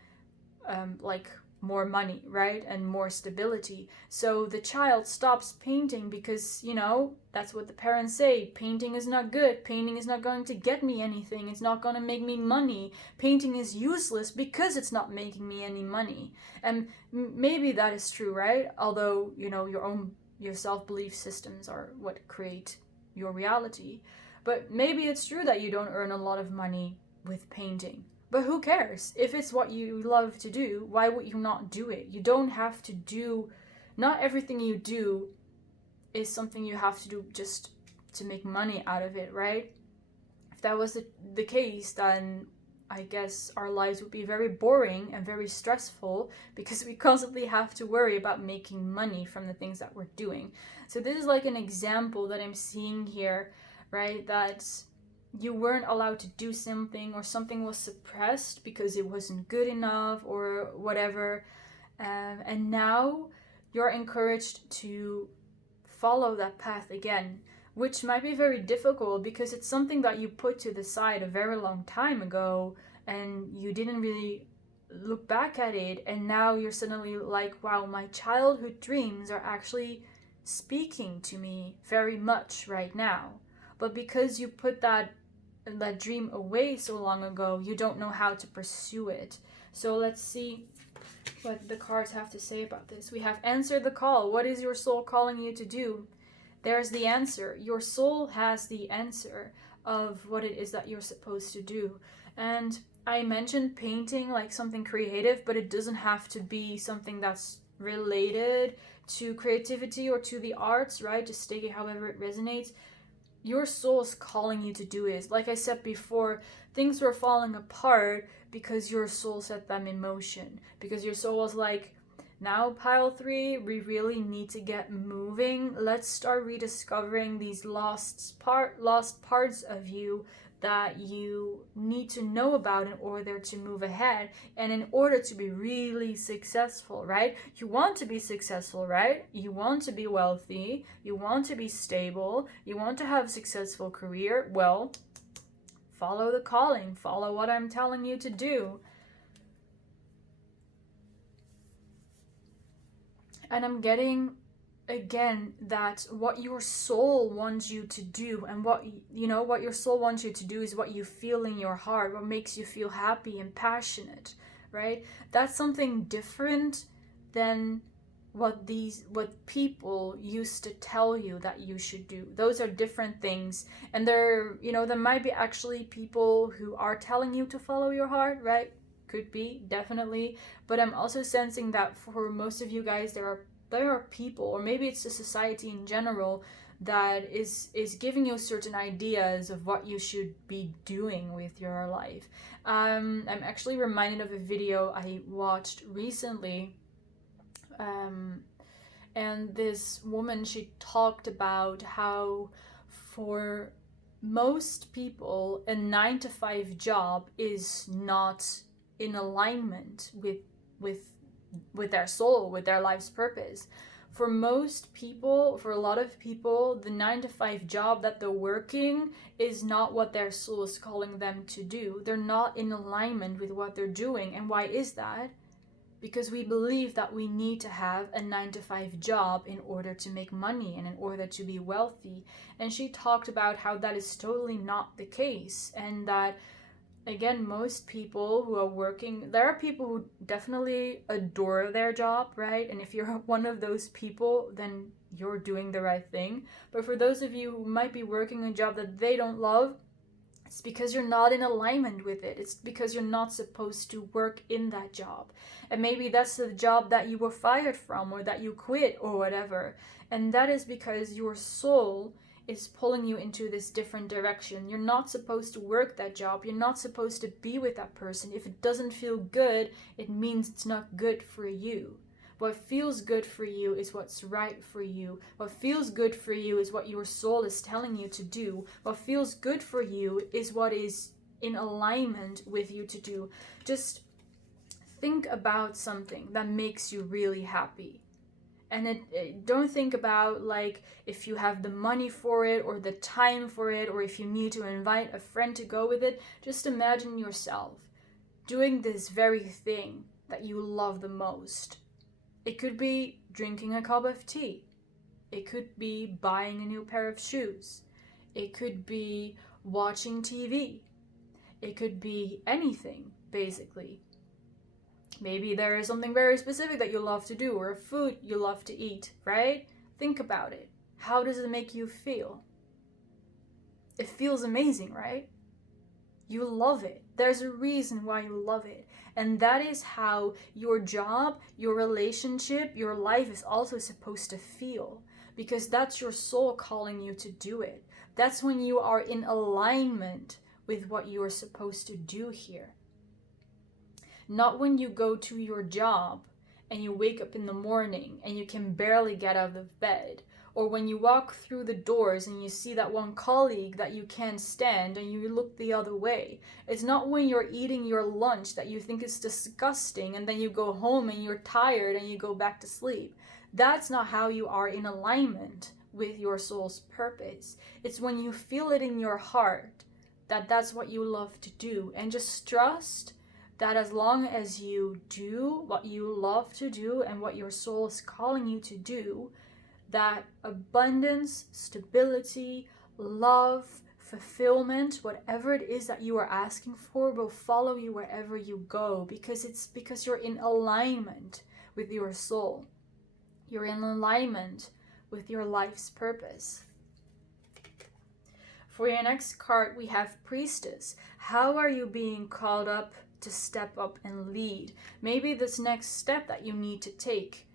like more money, right? And more stability. So the child stops painting because, you know, that's what the parents say. Painting is not good. Painting is not going to get me anything. It's not going to make me money. Painting is useless because it's not making me any money. And maybe that is true, right? Although, you know, your self-belief systems are what create your reality. But maybe it's true that you don't earn a lot of money with painting. But who cares? If it's what you love to do, why would you not do it? You don't have to do, not everything you do is something you have to do just to make money out of it, right? If that was the case, then I guess our lives would be very boring and very stressful because we constantly have to worry about making money from the things that we're doing. So this is like an example that I'm seeing here, right? That you weren't allowed to do something, or something was suppressed because it wasn't good enough or whatever. And now you're encouraged to follow that path again, which might be very difficult because it's something that you put to the side a very long time ago and you didn't really look back at it. And now you're suddenly like, wow, my childhood dreams are actually speaking to me very much right now. But because you put that dream away so long ago, you don't know how to pursue it. So let's see what the cards have to say about this. We have answer the call. What is your soul calling you to do? There's the answer. Your soul has the answer of what it is that you're supposed to do. And I mentioned painting like something creative, but it doesn't have to be something that's related to creativity or to the arts, right? Just take it however it resonates. Your soul is calling you to do it. Like I said before, things were falling apart because your soul set them in motion. Because your soul was like, now pile 3, we really need to get moving. Let's start rediscovering these lost parts of you that you need to know about in order to move ahead and in order to be really successful, right? You want to be successful, right? You want to be wealthy, you want to be stable, you want to have a successful career. Well, follow the calling, follow what I'm telling you to do. And I'm getting again that what your soul wants you to do, and what your soul wants you to do is what you feel in your heart, what makes you feel happy and passionate, right? That's something different than what people used to tell you that you should do. Those are different things. And there might be actually people who are telling you to follow your heart, right? Could be, definitely. But I'm also sensing that for most of you guys, there are people, or maybe it's the society in general, that is giving you certain ideas of what you should be doing with your life. I'm actually reminded of a video I watched recently, and this woman, she talked about how for most people a 9-to-5 job is not in alignment with their soul, with their life's purpose. For most people, for a lot of people, the 9-to-5 job that they're working is not what their soul is calling them to do. They're not in alignment with what they're doing. And why is that? Because we believe that we need to have a 9-to-5 job in order to make money and in order to be wealthy. And she talked about how that is totally not the case, and that again, most people who are working, there are people who definitely adore their job, right? And if you're one of those people, then you're doing the right thing. But for those of you who might be working a job that they don't love, It's because you're not in alignment with it. It's because you're not supposed to work in that job. And maybe that's the job that you were fired from or that you quit or whatever. And that is because your soul is pulling you into this different direction. You're not supposed to work that job. You're not supposed to be with that person. If it doesn't feel good, it means it's not good for you. What feels good for you is what's right for you. What feels good for you is what your soul is telling you to do. What feels good for you is what is in alignment with you to do. Just think about something that makes you really happy. And don't think about like if you have the money for it or the time for it or if you need to invite a friend to go with it. Just imagine yourself doing this very thing that you love the most. It could be drinking a cup of tea. It could be buying a new pair of shoes. It could be watching TV. It could be anything, basically. Maybe there is something very specific that you love to do or a food you love to eat, right? Think about it. How does it make you feel? It feels amazing, right? You love it. There's a reason why you love it. And that is how your job, your relationship, your life is also supposed to feel. Because that's your soul calling you to do it. That's when you are in alignment with what you are supposed to do here. Not when you go to your job and you wake up in the morning and you can barely get out of bed. Or when you walk through the doors and you see that one colleague that you can't stand and you look the other way. It's not when you're eating your lunch that you think it's disgusting and then you go home and you're tired and you go back to sleep. That's not how you are in alignment with your soul's purpose. It's when you feel it in your heart that that's what you love to do. And just trust that as long as you do what you love to do and what your soul is calling you to do, that abundance, stability, love, fulfillment, whatever it is that you are asking for will follow you wherever you go, because you're in alignment with your soul. You're in alignment with your life's purpose. For your next card, we have Priestess. How are you being called up to step up and lead? Maybe this next step that you need to take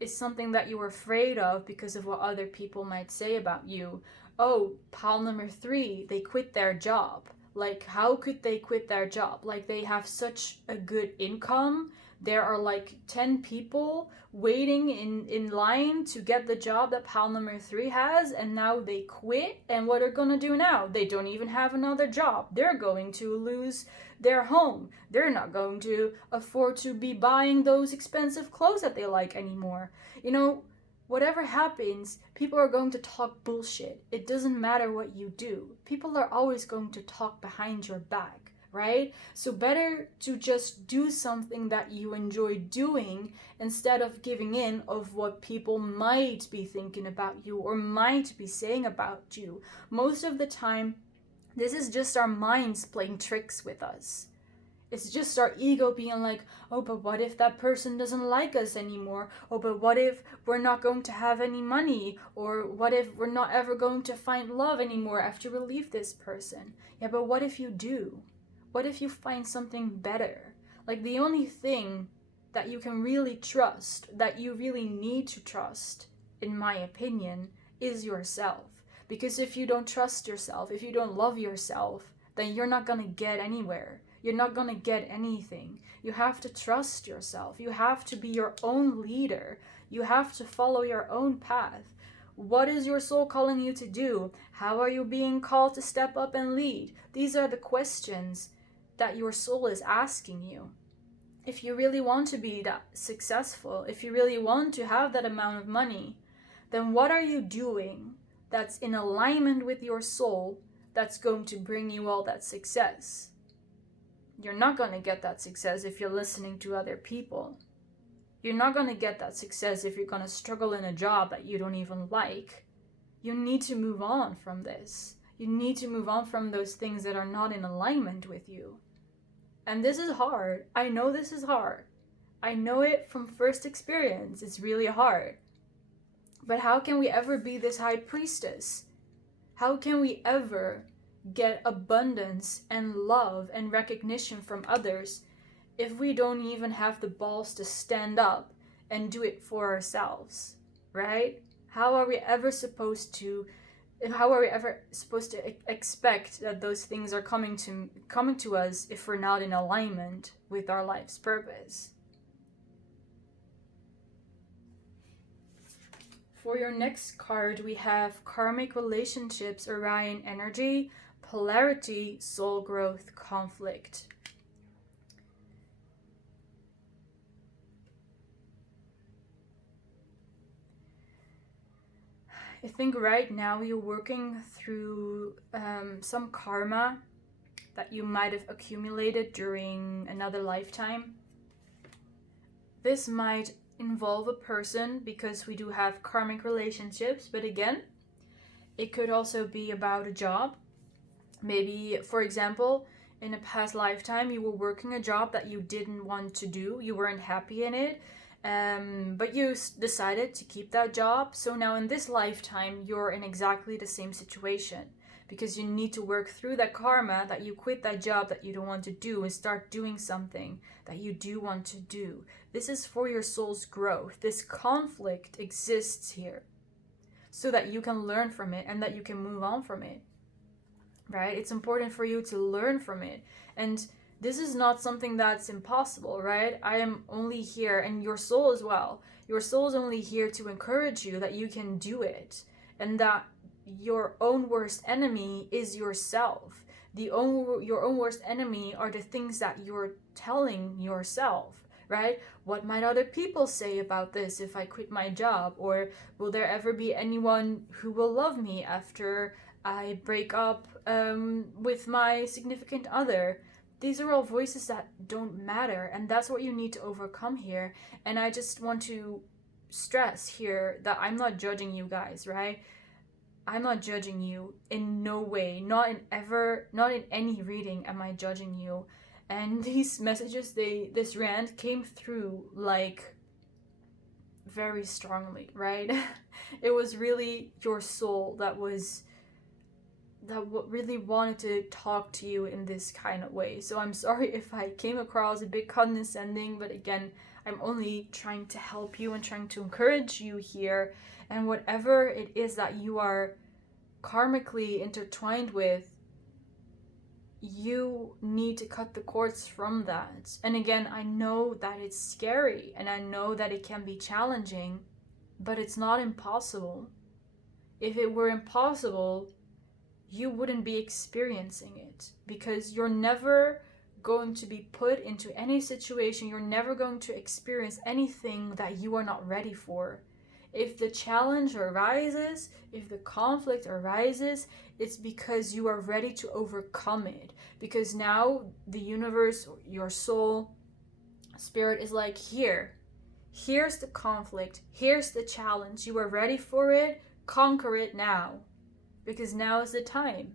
is something that you're afraid of because of what other people might say about you. Oh, pile number 3, they quit their job. Like, how could they quit their job? Like, they have such a good income. There are like 10 people waiting in line to get the job that pile number 3 has, and now they quit. And what are gonna do now? They don't even have another job. They're going to lose their home. They're not going to afford to be buying those expensive clothes that they like anymore. You know, whatever happens, people are going to talk bullshit. It doesn't matter what you do. People are always going to talk behind your back, right? So better to just do something that you enjoy doing instead of giving in of what people might be thinking about you or might be saying about you. Most of the time, this is just our minds playing tricks with us. It's just our ego being like, oh, but what if that person doesn't like us anymore? Oh, but what if we're not going to have any money? Or what if we're not ever going to find love anymore after we leave this person? Yeah, but what if you do? What if you find something better? Like, the only thing that you can really trust, that you really need to trust, in my opinion, is yourself. Because if you don't trust yourself, if you don't love yourself, then you're not gonna get anywhere. You're not gonna get anything. You have to trust yourself. You have to be your own leader. You have to follow your own path. What is your soul calling you to do? How are you being called to step up and lead? These are the questions that your soul is asking you. If you really want to be that successful, if you really want to have that amount of money, then what are you doing that's in alignment with your soul that's going to bring you all that success? You're not going to get that success if you're listening to other people. You're not going to get that success if you're going to struggle in a job that you don't even like. You need to move on from this. You need to move on from those things that are not in alignment with you. And this is hard. I know this is hard. I know it from first experience. It's really hard. But how can we ever be this high priestess? How can we ever get abundance and love and recognition from others if we don't even have the balls to stand up and do it for ourselves, right? How are we ever supposed to expect that those things are coming to us if we're not in alignment with our life's purpose? For your next card, we have Karmic Relationships, Orion Energy, Polarity, Soul Growth, Conflict. I think right now you're working through some karma that you might have accumulated during another lifetime. This might involve a person because we do have karmic relationships, but again, it could also be about a job. Maybe, for example, in a past lifetime, you were working a job that you didn't want to do, you weren't happy in it, but you decided to keep that job. So now in this lifetime, you're in exactly the same situation because you need to work through that karma that you quit that job that you don't want to do and start doing something that you do want to do. This is for your soul's growth. This conflict exists here so that you can learn from it and that you can move on from it, right? It's important for you to learn from it. And this is not something that's impossible, right? I am only here, and your soul as well. Your soul is only here to encourage you that you can do it and that your own worst enemy is yourself. Your own worst enemy are the things that you're telling yourself, right? What might other people say about this if I quit my job? Or will there ever be anyone who will love me after I break up with my significant other? These are all voices that don't matter, and that's what you need to overcome here. And I just want to stress here that I'm not judging you guys, right? I'm not judging you in no way. Not in any reading am I judging you. And these messages, this rant came through like very strongly, right? It was really your soul that really wanted to talk to you in this kind of way. So I'm sorry if I came across a bit condescending, but again, I'm only trying to help you and trying to encourage you here. And whatever it is that you are karmically intertwined with, you need to cut the cords from that. And again, I know that it's scary and I know that it can be challenging, but it's not impossible. If it were impossible, you wouldn't be experiencing it, because you're never going to be put into any situation, you're never going to experience anything that you are not ready for. If the challenge arises, if the conflict arises, it's because you are ready to overcome it. Because now the universe, your soul, spirit is like, here's the conflict, here's the challenge, you are ready for it, conquer it now. Because now is the time.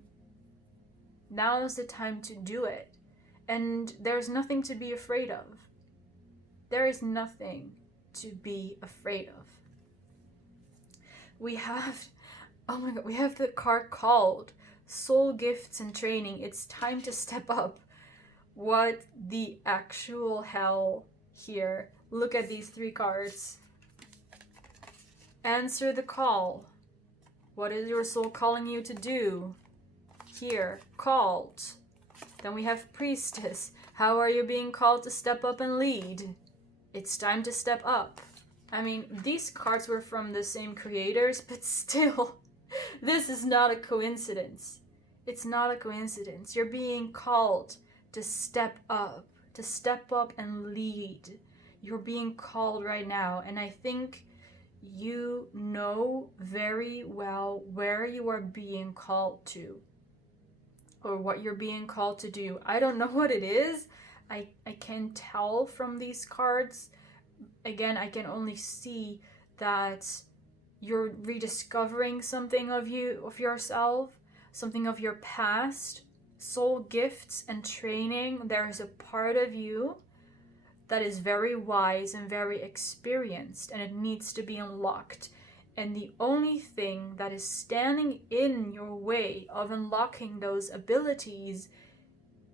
Now is the time to do it. And there's nothing to be afraid of. There is nothing to be afraid of. We have the card called Soul Gifts and Training. It's time to step up. What the actual hell here? Look at these 3 cards. Answer the call. What is your soul calling you to do? Here, called. Then we have Priestess. How are you being called to step up and lead? It's time to step up. I mean, these cards were from the same creators, but still, this is not a coincidence. It's not a coincidence. You're being called to step up and lead. You're being called right now, and I think you know very well where you are being called to or what you're being called to do. I don't know what it is. I can tell from these cards. Again, I can only see that you're rediscovering something of yourself, something of your past. Soul gifts and training. There is a part of you that is very wise and very experienced, and it needs to be unlocked. And the only thing that is standing in your way of unlocking those abilities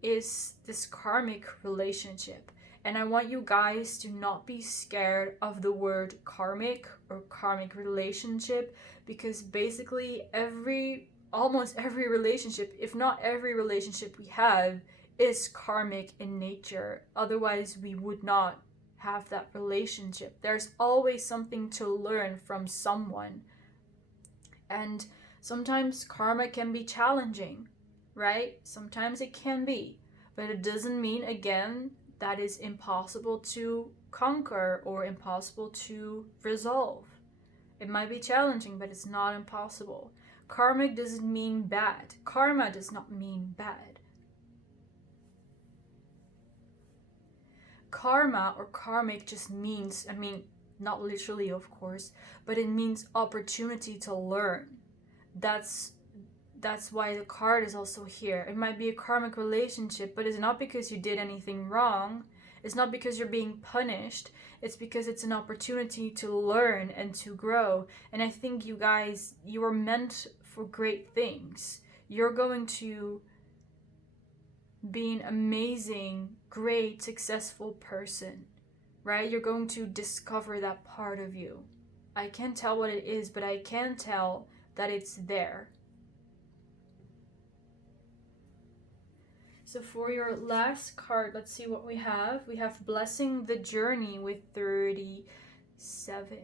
is this karmic relationship. And I want you guys to not be scared of the word karmic or karmic relationship, because basically almost every relationship, if not every relationship we have, is karmic in nature. Otherwise, we would not have that relationship. There's always something to learn from someone. And sometimes karma can be challenging, right? Sometimes it can be. But it doesn't mean, again, that is impossible to conquer or impossible to resolve. It might be challenging, but it's not impossible. Karmic doesn't mean bad. Karma does not mean bad. Karma or karmic just means, not literally of course, but it means opportunity to learn. That's why the card is also here. It might be a karmic relationship, but it's not because you did anything wrong. It's not because you're being punished. It's because it's an opportunity to learn and to grow. And I think you guys, you are meant for great things. You're going to be an amazing, great, successful person, right? You're going to discover that part of you. I can't tell what it is, but I can tell that it's there. So for your last card, let's see what we have. We have Blessing the Journey with 37,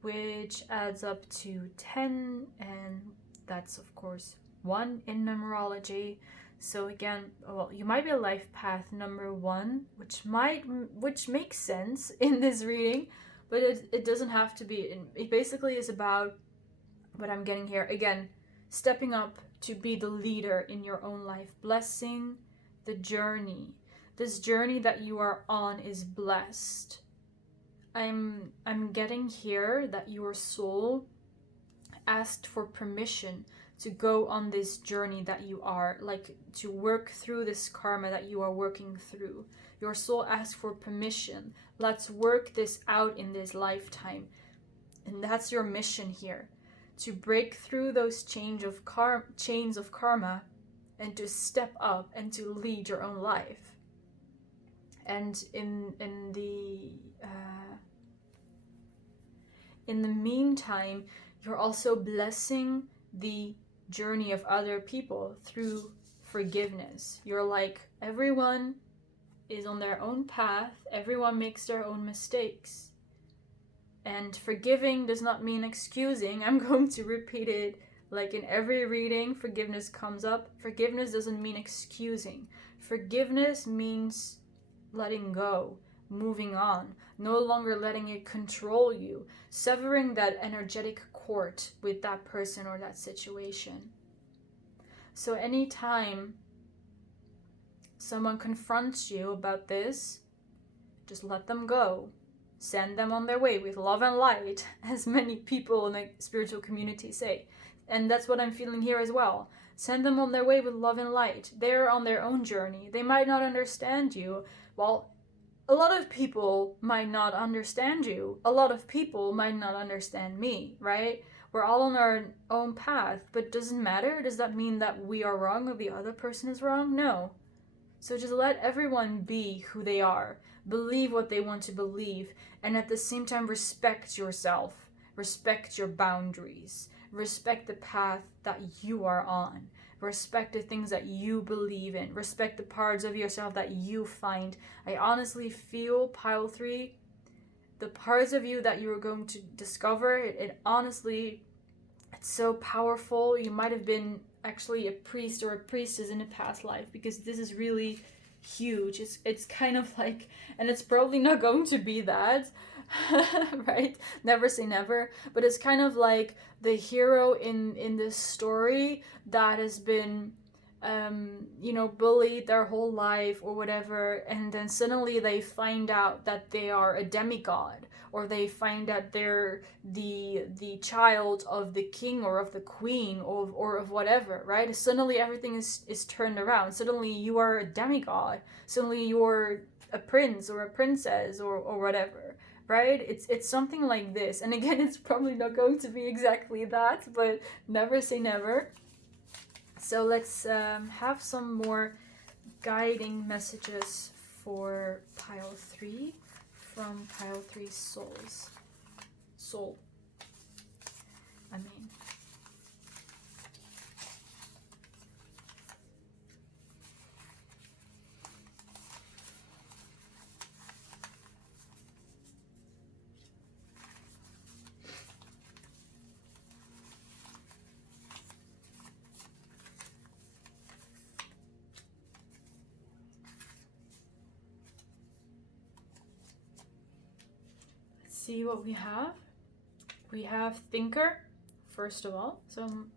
which adds up to 10, and that's of course 1 in numerology. So again, well, you might be a life path number 1, which makes sense in this reading, but it doesn't have to be. It basically is about what I'm getting here. Again, stepping up to be the leader in your own life. Blessing the journey. This journey that you are on is blessed. I'm getting here that your soul asked for permission to go on this journey that you are, like to work through this karma that you are working through. Your soul asked for permission. Let's work this out in this lifetime. And that's your mission here. To break through those chains of karma and to step up and to lead your own life. And in the meantime, you're also blessing the journey of other people through forgiveness. You're like, everyone is on their own path, everyone makes their own mistakes. And forgiving does not mean excusing. I'm going to repeat it like in every reading. Forgiveness comes up. Forgiveness doesn't mean excusing. Forgiveness means letting go, moving on, no longer letting it control you, severing that energetic cord with that person or that situation. So anytime someone confronts you about this, just let them go. Send them on their way with love and light, as many people in the spiritual community say. And that's what I'm feeling here as well. Send them on their way with love and light. They're on their own journey. They might not understand you. Well, a lot of people might not understand you. A lot of people might not understand me, right? We're all on our own path, but doesn't matter. Does that mean that we are wrong or the other person is wrong? No. So just let everyone be who they are. Believe what they want to believe, and at the same time respect yourself. Respect your boundaries. Respect the path that you are on. Respect the things that you believe in. Respect the parts of yourself that you find. I honestly feel, Pile 3, the parts of you that you're going to discover, it honestly, it's so powerful. You might have been actually a priest or a priestess in a past life, because this is really huge. It's kind of like, and it's probably not going to be that, right? Never say never, but it's kind of like the hero in this story that has been bullied their whole life or whatever, and then suddenly they find out that they are a demigod, or they find out they're the child of the king or of the queen or of whatever, right? Suddenly everything is turned around. Suddenly you are a demigod. Suddenly you're a prince or a princess or whatever, right? It's something like this. And again, it's probably not going to be exactly that, but never say never. So let's have some more guiding messages for pile 3 from pile 3 souls. Soul. I mean. See what we have. We have thinker, first of all. So I'm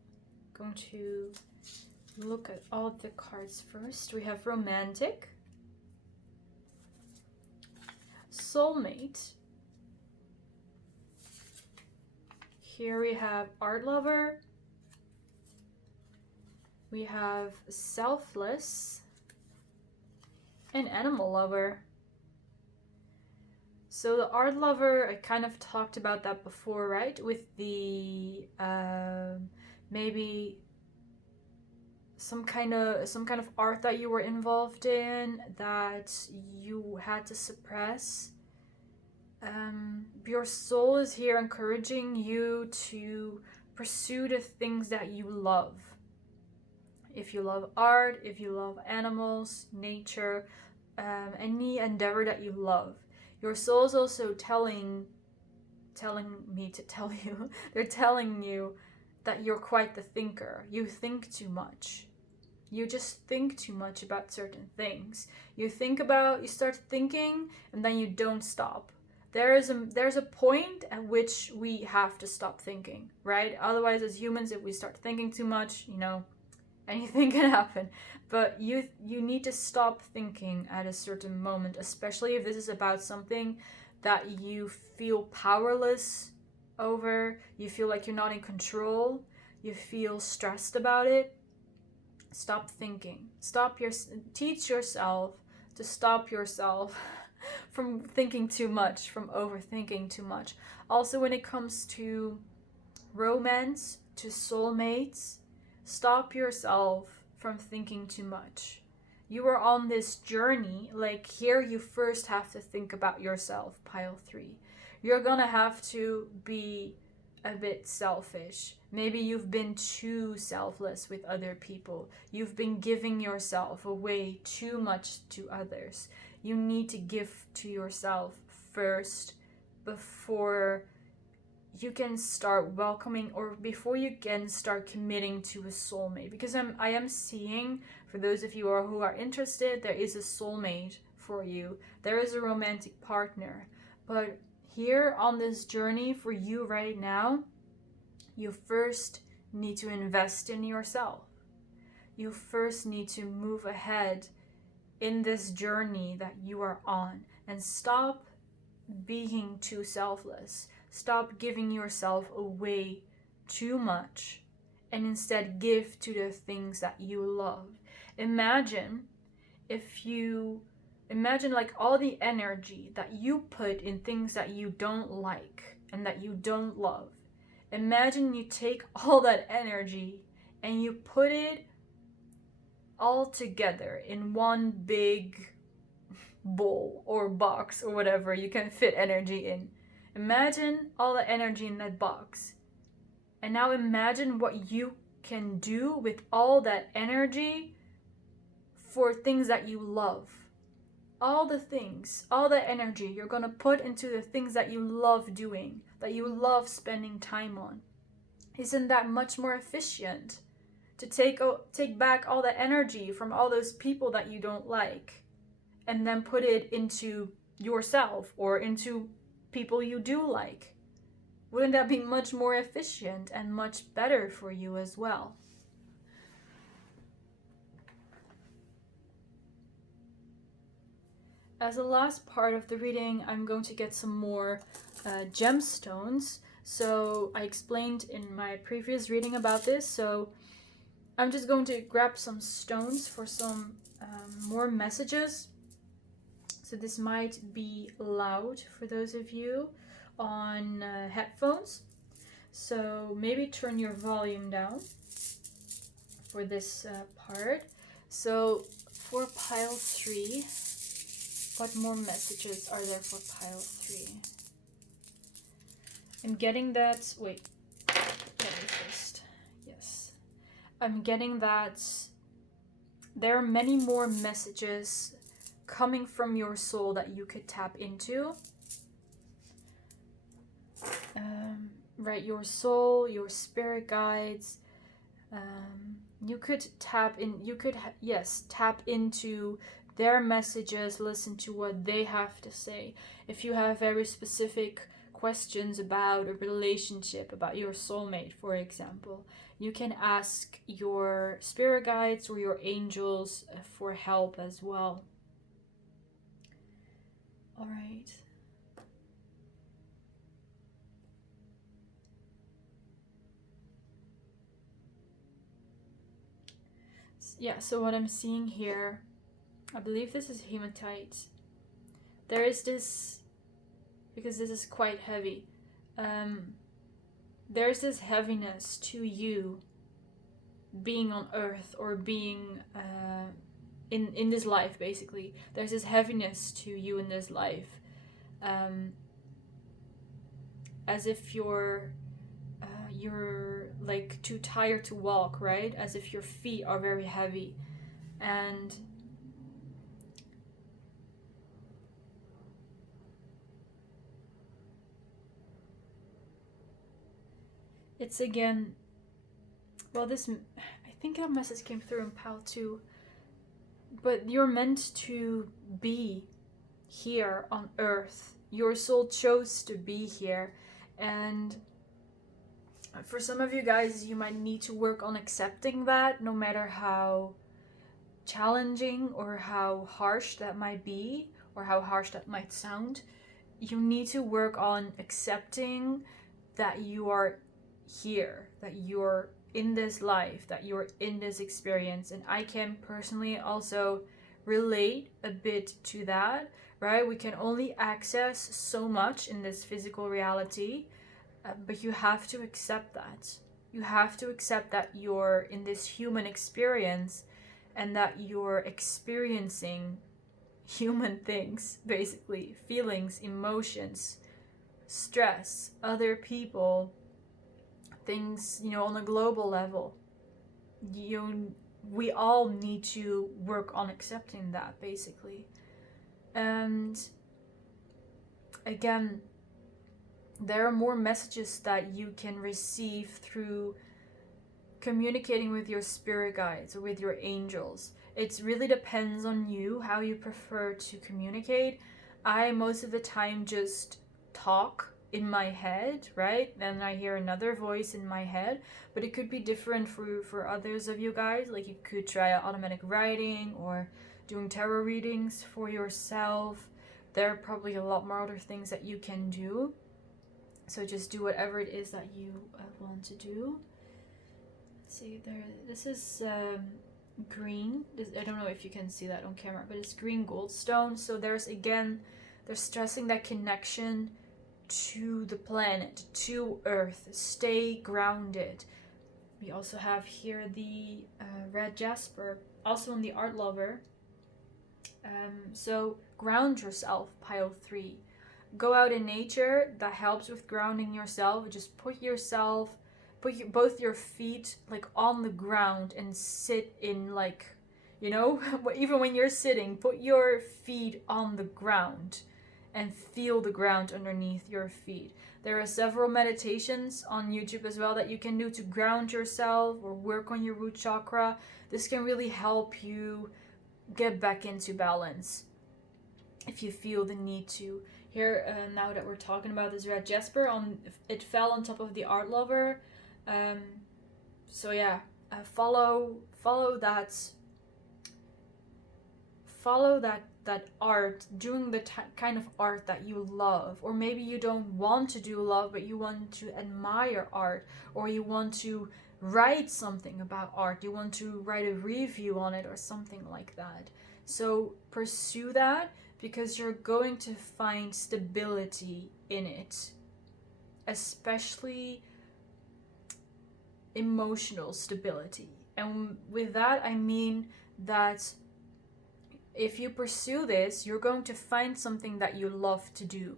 going to look at all the cards first. We have romantic, soulmate. Here we have art lover. We have selfless and animal lover. So the art lover, I kind of talked about that before, right? With the maybe some kind of art that you were involved in that you had to suppress. Your soul is here encouraging you to pursue the things that you love. If you love art, if you love animals, nature, any endeavor that you love. Your soul is also telling me to tell you, they're telling you that you're quite the thinker. You think too much. You just think too much about certain things. You start thinking and then you don't stop. There's a point at which we have to stop thinking, right? Otherwise, as humans, if we start thinking too much, anything can happen. But you need to stop thinking at a certain moment, especially if this is about something that you feel powerless over, you feel like you're not in control, you feel stressed about it. Stop thinking. Teach yourself to stop yourself from thinking too much, from overthinking too much. Also, when it comes to romance, to soulmates, stop yourself from thinking too much. You are on this journey, like here you first have to think about yourself, pile 3. You're gonna have to be a bit selfish. Maybe you've been too selfless with other people. You've been giving yourself away too much to others. You need to give to yourself first before you can start welcoming, or before you can start committing to a soulmate. Because I am seeing, for those of you who are interested, there is a soulmate for you. There is a romantic partner. But here on this journey for you right now, you first need to invest in yourself. You first need to move ahead in this journey that you are on, and stop being too selfless. Stop giving yourself away too much and instead give to the things that you love. Imagine like all the energy that you put in things that you don't like and that you don't love. Imagine you take all that energy and you put it all together in one big bowl or box or whatever you can fit energy in. Imagine all the energy in that box. And now imagine what you can do with all that energy for things that you love. All the things, all the energy you're going to put into the things that you love doing, that you love spending time on. Isn't that much more efficient to take back all the energy from all those people that you don't like and then put it into yourself or into people you do like? Wouldn't that be much more efficient and much better for you as well? As a last part of the reading, I'm going to get some more gemstones. So I explained in my previous reading about this, so I'm just going to grab some stones for some more messages. So this might be loud for those of you on headphones. So maybe turn your volume down for this part. So for pile 3, what more messages are there for pile 3? I'm getting that, wait, let me first, yes. I'm getting that there are many more messages coming from your soul that you could tap into. Right, your soul, your spirit guides. You could tap in, tap into their messages, listen to what they have to say. If you have very specific questions about a relationship, about your soulmate, for example, you can ask your spirit guides or your angels for help as well. All right. Yeah, so what I'm seeing here, I believe this is hematite. There is this, because this is quite heavy, there's this heaviness to you being on earth, or being in this life, basically. There's this heaviness to you in this life, as if you're like too tired to walk, right? As if your feet are very heavy. And it's again, well, this, I think that message came through in pile 2, but you're meant to be here on earth. Your soul chose to be here, and for some of you guys, you might need to work on accepting that, no matter how challenging or how harsh that might be, or how harsh that might sound. You need to work on accepting that you are here, that you're in this life, that you're in this experience. And I can personally also relate a bit to that, right? We can only access so much in this physical reality. But you have to accept that. You have to accept that you're in this human experience, and that you're experiencing human things, basically. Feelings, emotions, stress, other people, things, on a global level. We all need to work on accepting that, basically. And again, there are more messages that you can receive through communicating with your spirit guides or with your angels. It really depends on you, how you prefer to communicate. I most of the time just talk in my head, right? Then I hear another voice in my head, but it could be different for others of you guys. Like, you could try automatic writing or doing tarot readings for yourself. There are probably a lot more other things that you can do. So just do whatever it is that you want to do. Let's see, this is green. I don't know if you can see that on camera, but it's green goldstone. So they're stressing that connection to the planet, to Earth. Stay grounded. We also have here the red jasper, also in the art lover. So ground yourself, pile 3. Go out in nature. That helps with grounding yourself. Just put both your feet like on the ground and sit in, like, even when you're sitting, put your feet on the ground and feel the ground underneath your feet. There are several meditations on YouTube as well that you can do to ground yourself or work on your root chakra. This can really help you get back into balance if you feel the need to. Here, now that we're talking about this red jasper, it fell on top of the art lover. So yeah, follow that art, doing the kind of art that you love. Or maybe you don't want to do love, but you want to admire art, or you want to write something about art, you want to write a review on it or something like that. So pursue that. because you're going to find stability in it, especially emotional stability. And with that, I mean that if you pursue this, you're going to find something that you love to do.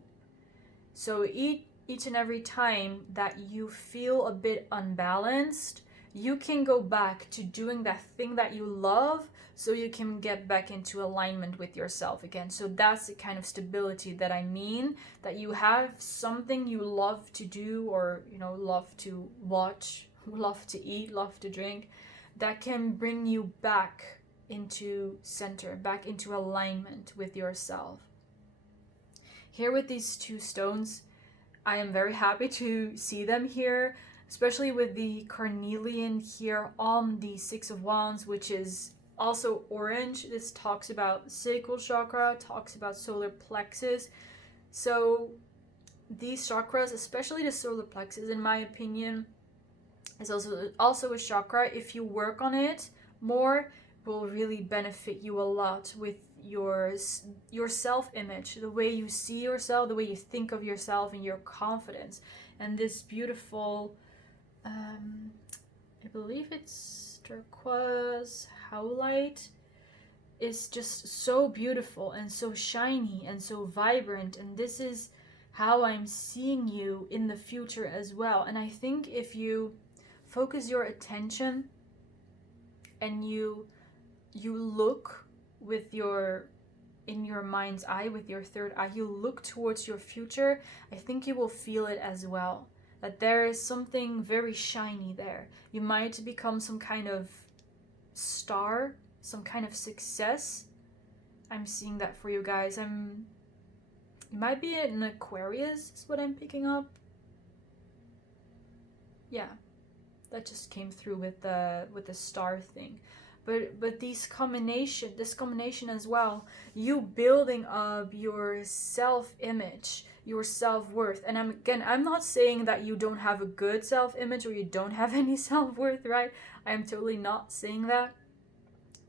So each and every time that you feel a bit unbalanced, you can go back to doing that thing that you love, so you can get back into alignment with yourself again. So that's the kind of stability that I mean, that you have something you love to do, or love to watch, love to eat, love to drink, that can bring you back into center, back into alignment with yourself. Here with these two stones, I am very happy to see them here, especially with the carnelian here on the Six of Wands, which is also orange. This talks about sacral chakra, talks about solar plexus. So these chakras, especially the solar plexus, in my opinion, is also a chakra. If you work on it more, will really benefit you a lot with your self-image, the way you see yourself, the way you think of yourself, and your confidence. And this beautiful, I believe it's turquoise howlite, is just so beautiful and so shiny and so vibrant. And this is how I'm seeing you in the future as well. And I think if you focus your attention and you look with in your mind's eye, with your third eye, you look towards your future, I think you will feel it as well, that there is something very shiny there. You might become some kind of star, some kind of success. I'm seeing that for you guys. You might be an Aquarius, is what I'm picking up. Yeah, that just came through with the star thing. But this combination as well, you building up your self-image, your self-worth. And I'm not saying that you don't have a good self-image or you don't have any self-worth, right? I'm totally not saying that,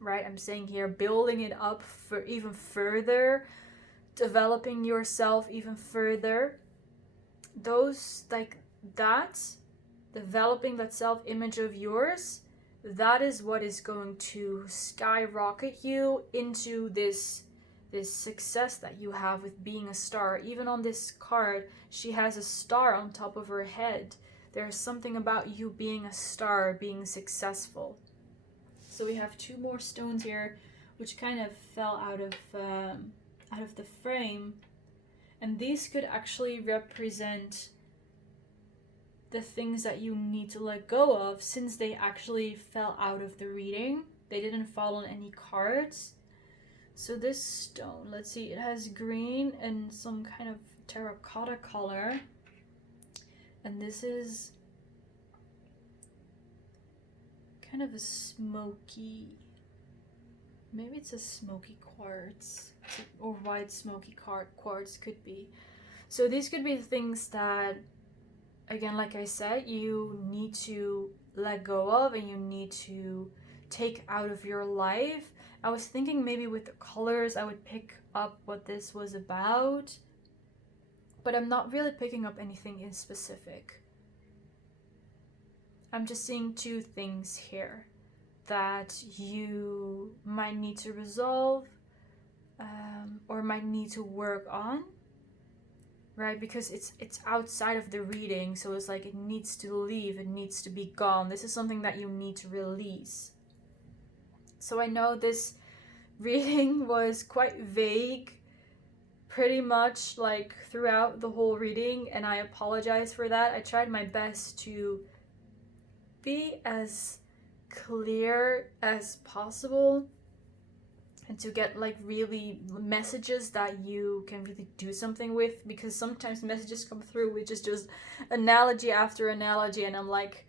right? I'm saying here, building it up for even further, developing yourself even further. Those, like that, developing that self-image of yours, that is what is going to skyrocket you into this success that you have with being a star. Even on this card, she has a star on top of her head. There's something about you being a star, being successful. So we have two more stones here, which kind of fell out of the frame, and these could actually represent the things that you need to let go of, since they actually fell out of the reading. They didn't fall on any cards. So this stone, let's see, it has green and some kind of terracotta color. And this is kind of a smoky, maybe it's a smoky quartz, or white smoky quartz could be. So these could be things that, again, like I said, you need to let go of and you need to take out of your life. I was thinking maybe with the colors I would pick up what this was about, but I'm not really picking up anything in specific. I'm just seeing two things here that you might need to resolve or might need to work on. Right, because it's outside of the reading, so it's like it needs to leave, it needs to be gone. This is something that you need to release. So I know this reading was quite vague, pretty much like throughout the whole reading, and I apologize for that. I tried my best to be as clear as possible, and to get like really messages that you can really do something with, because sometimes messages come through which is just analogy after analogy, and I'm like,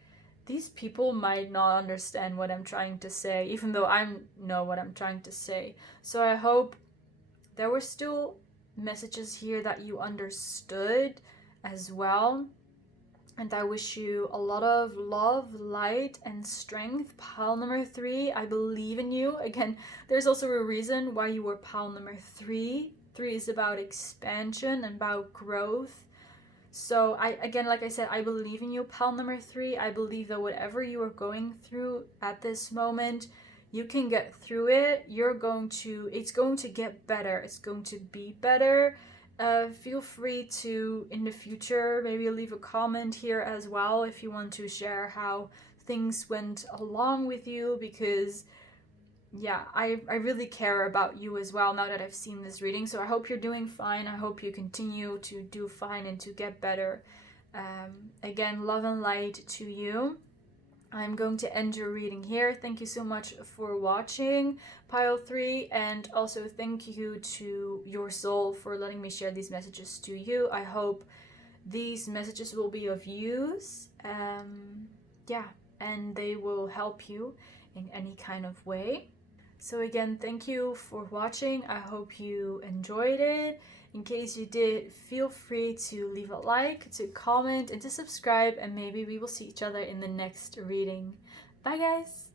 these people might not understand what I'm trying to say, even though I know what I'm trying to say. So I hope there were still messages here that you understood as well. And I wish you a lot of love, light, and strength. Pile number 3, I believe in you. Again, there's also a reason why you were pile number 3. 3 is about expansion and about growth. So again, like I said, I believe in you, pile number 3. I believe that whatever you are going through at this moment, you can get through it. It's going to get better. It's going to be better. Feel free to, in the future, maybe leave a comment here as well if you want to share how things went along with you, because yeah, I really care about you as well now that I've seen this reading. So I hope you're doing fine. I hope you continue to do fine and to get better. Again, love and light to you. I'm going to end your reading here. Thank you so much for watching, Pile 3, and also thank you to your soul for letting me share these messages to you. I hope these messages will be of use, and they will help you in any kind of way. So again, thank you for watching. I hope you enjoyed it. In case you did, feel free to leave a like, to comment, and to subscribe, and maybe we will see each other in the next reading. Bye guys!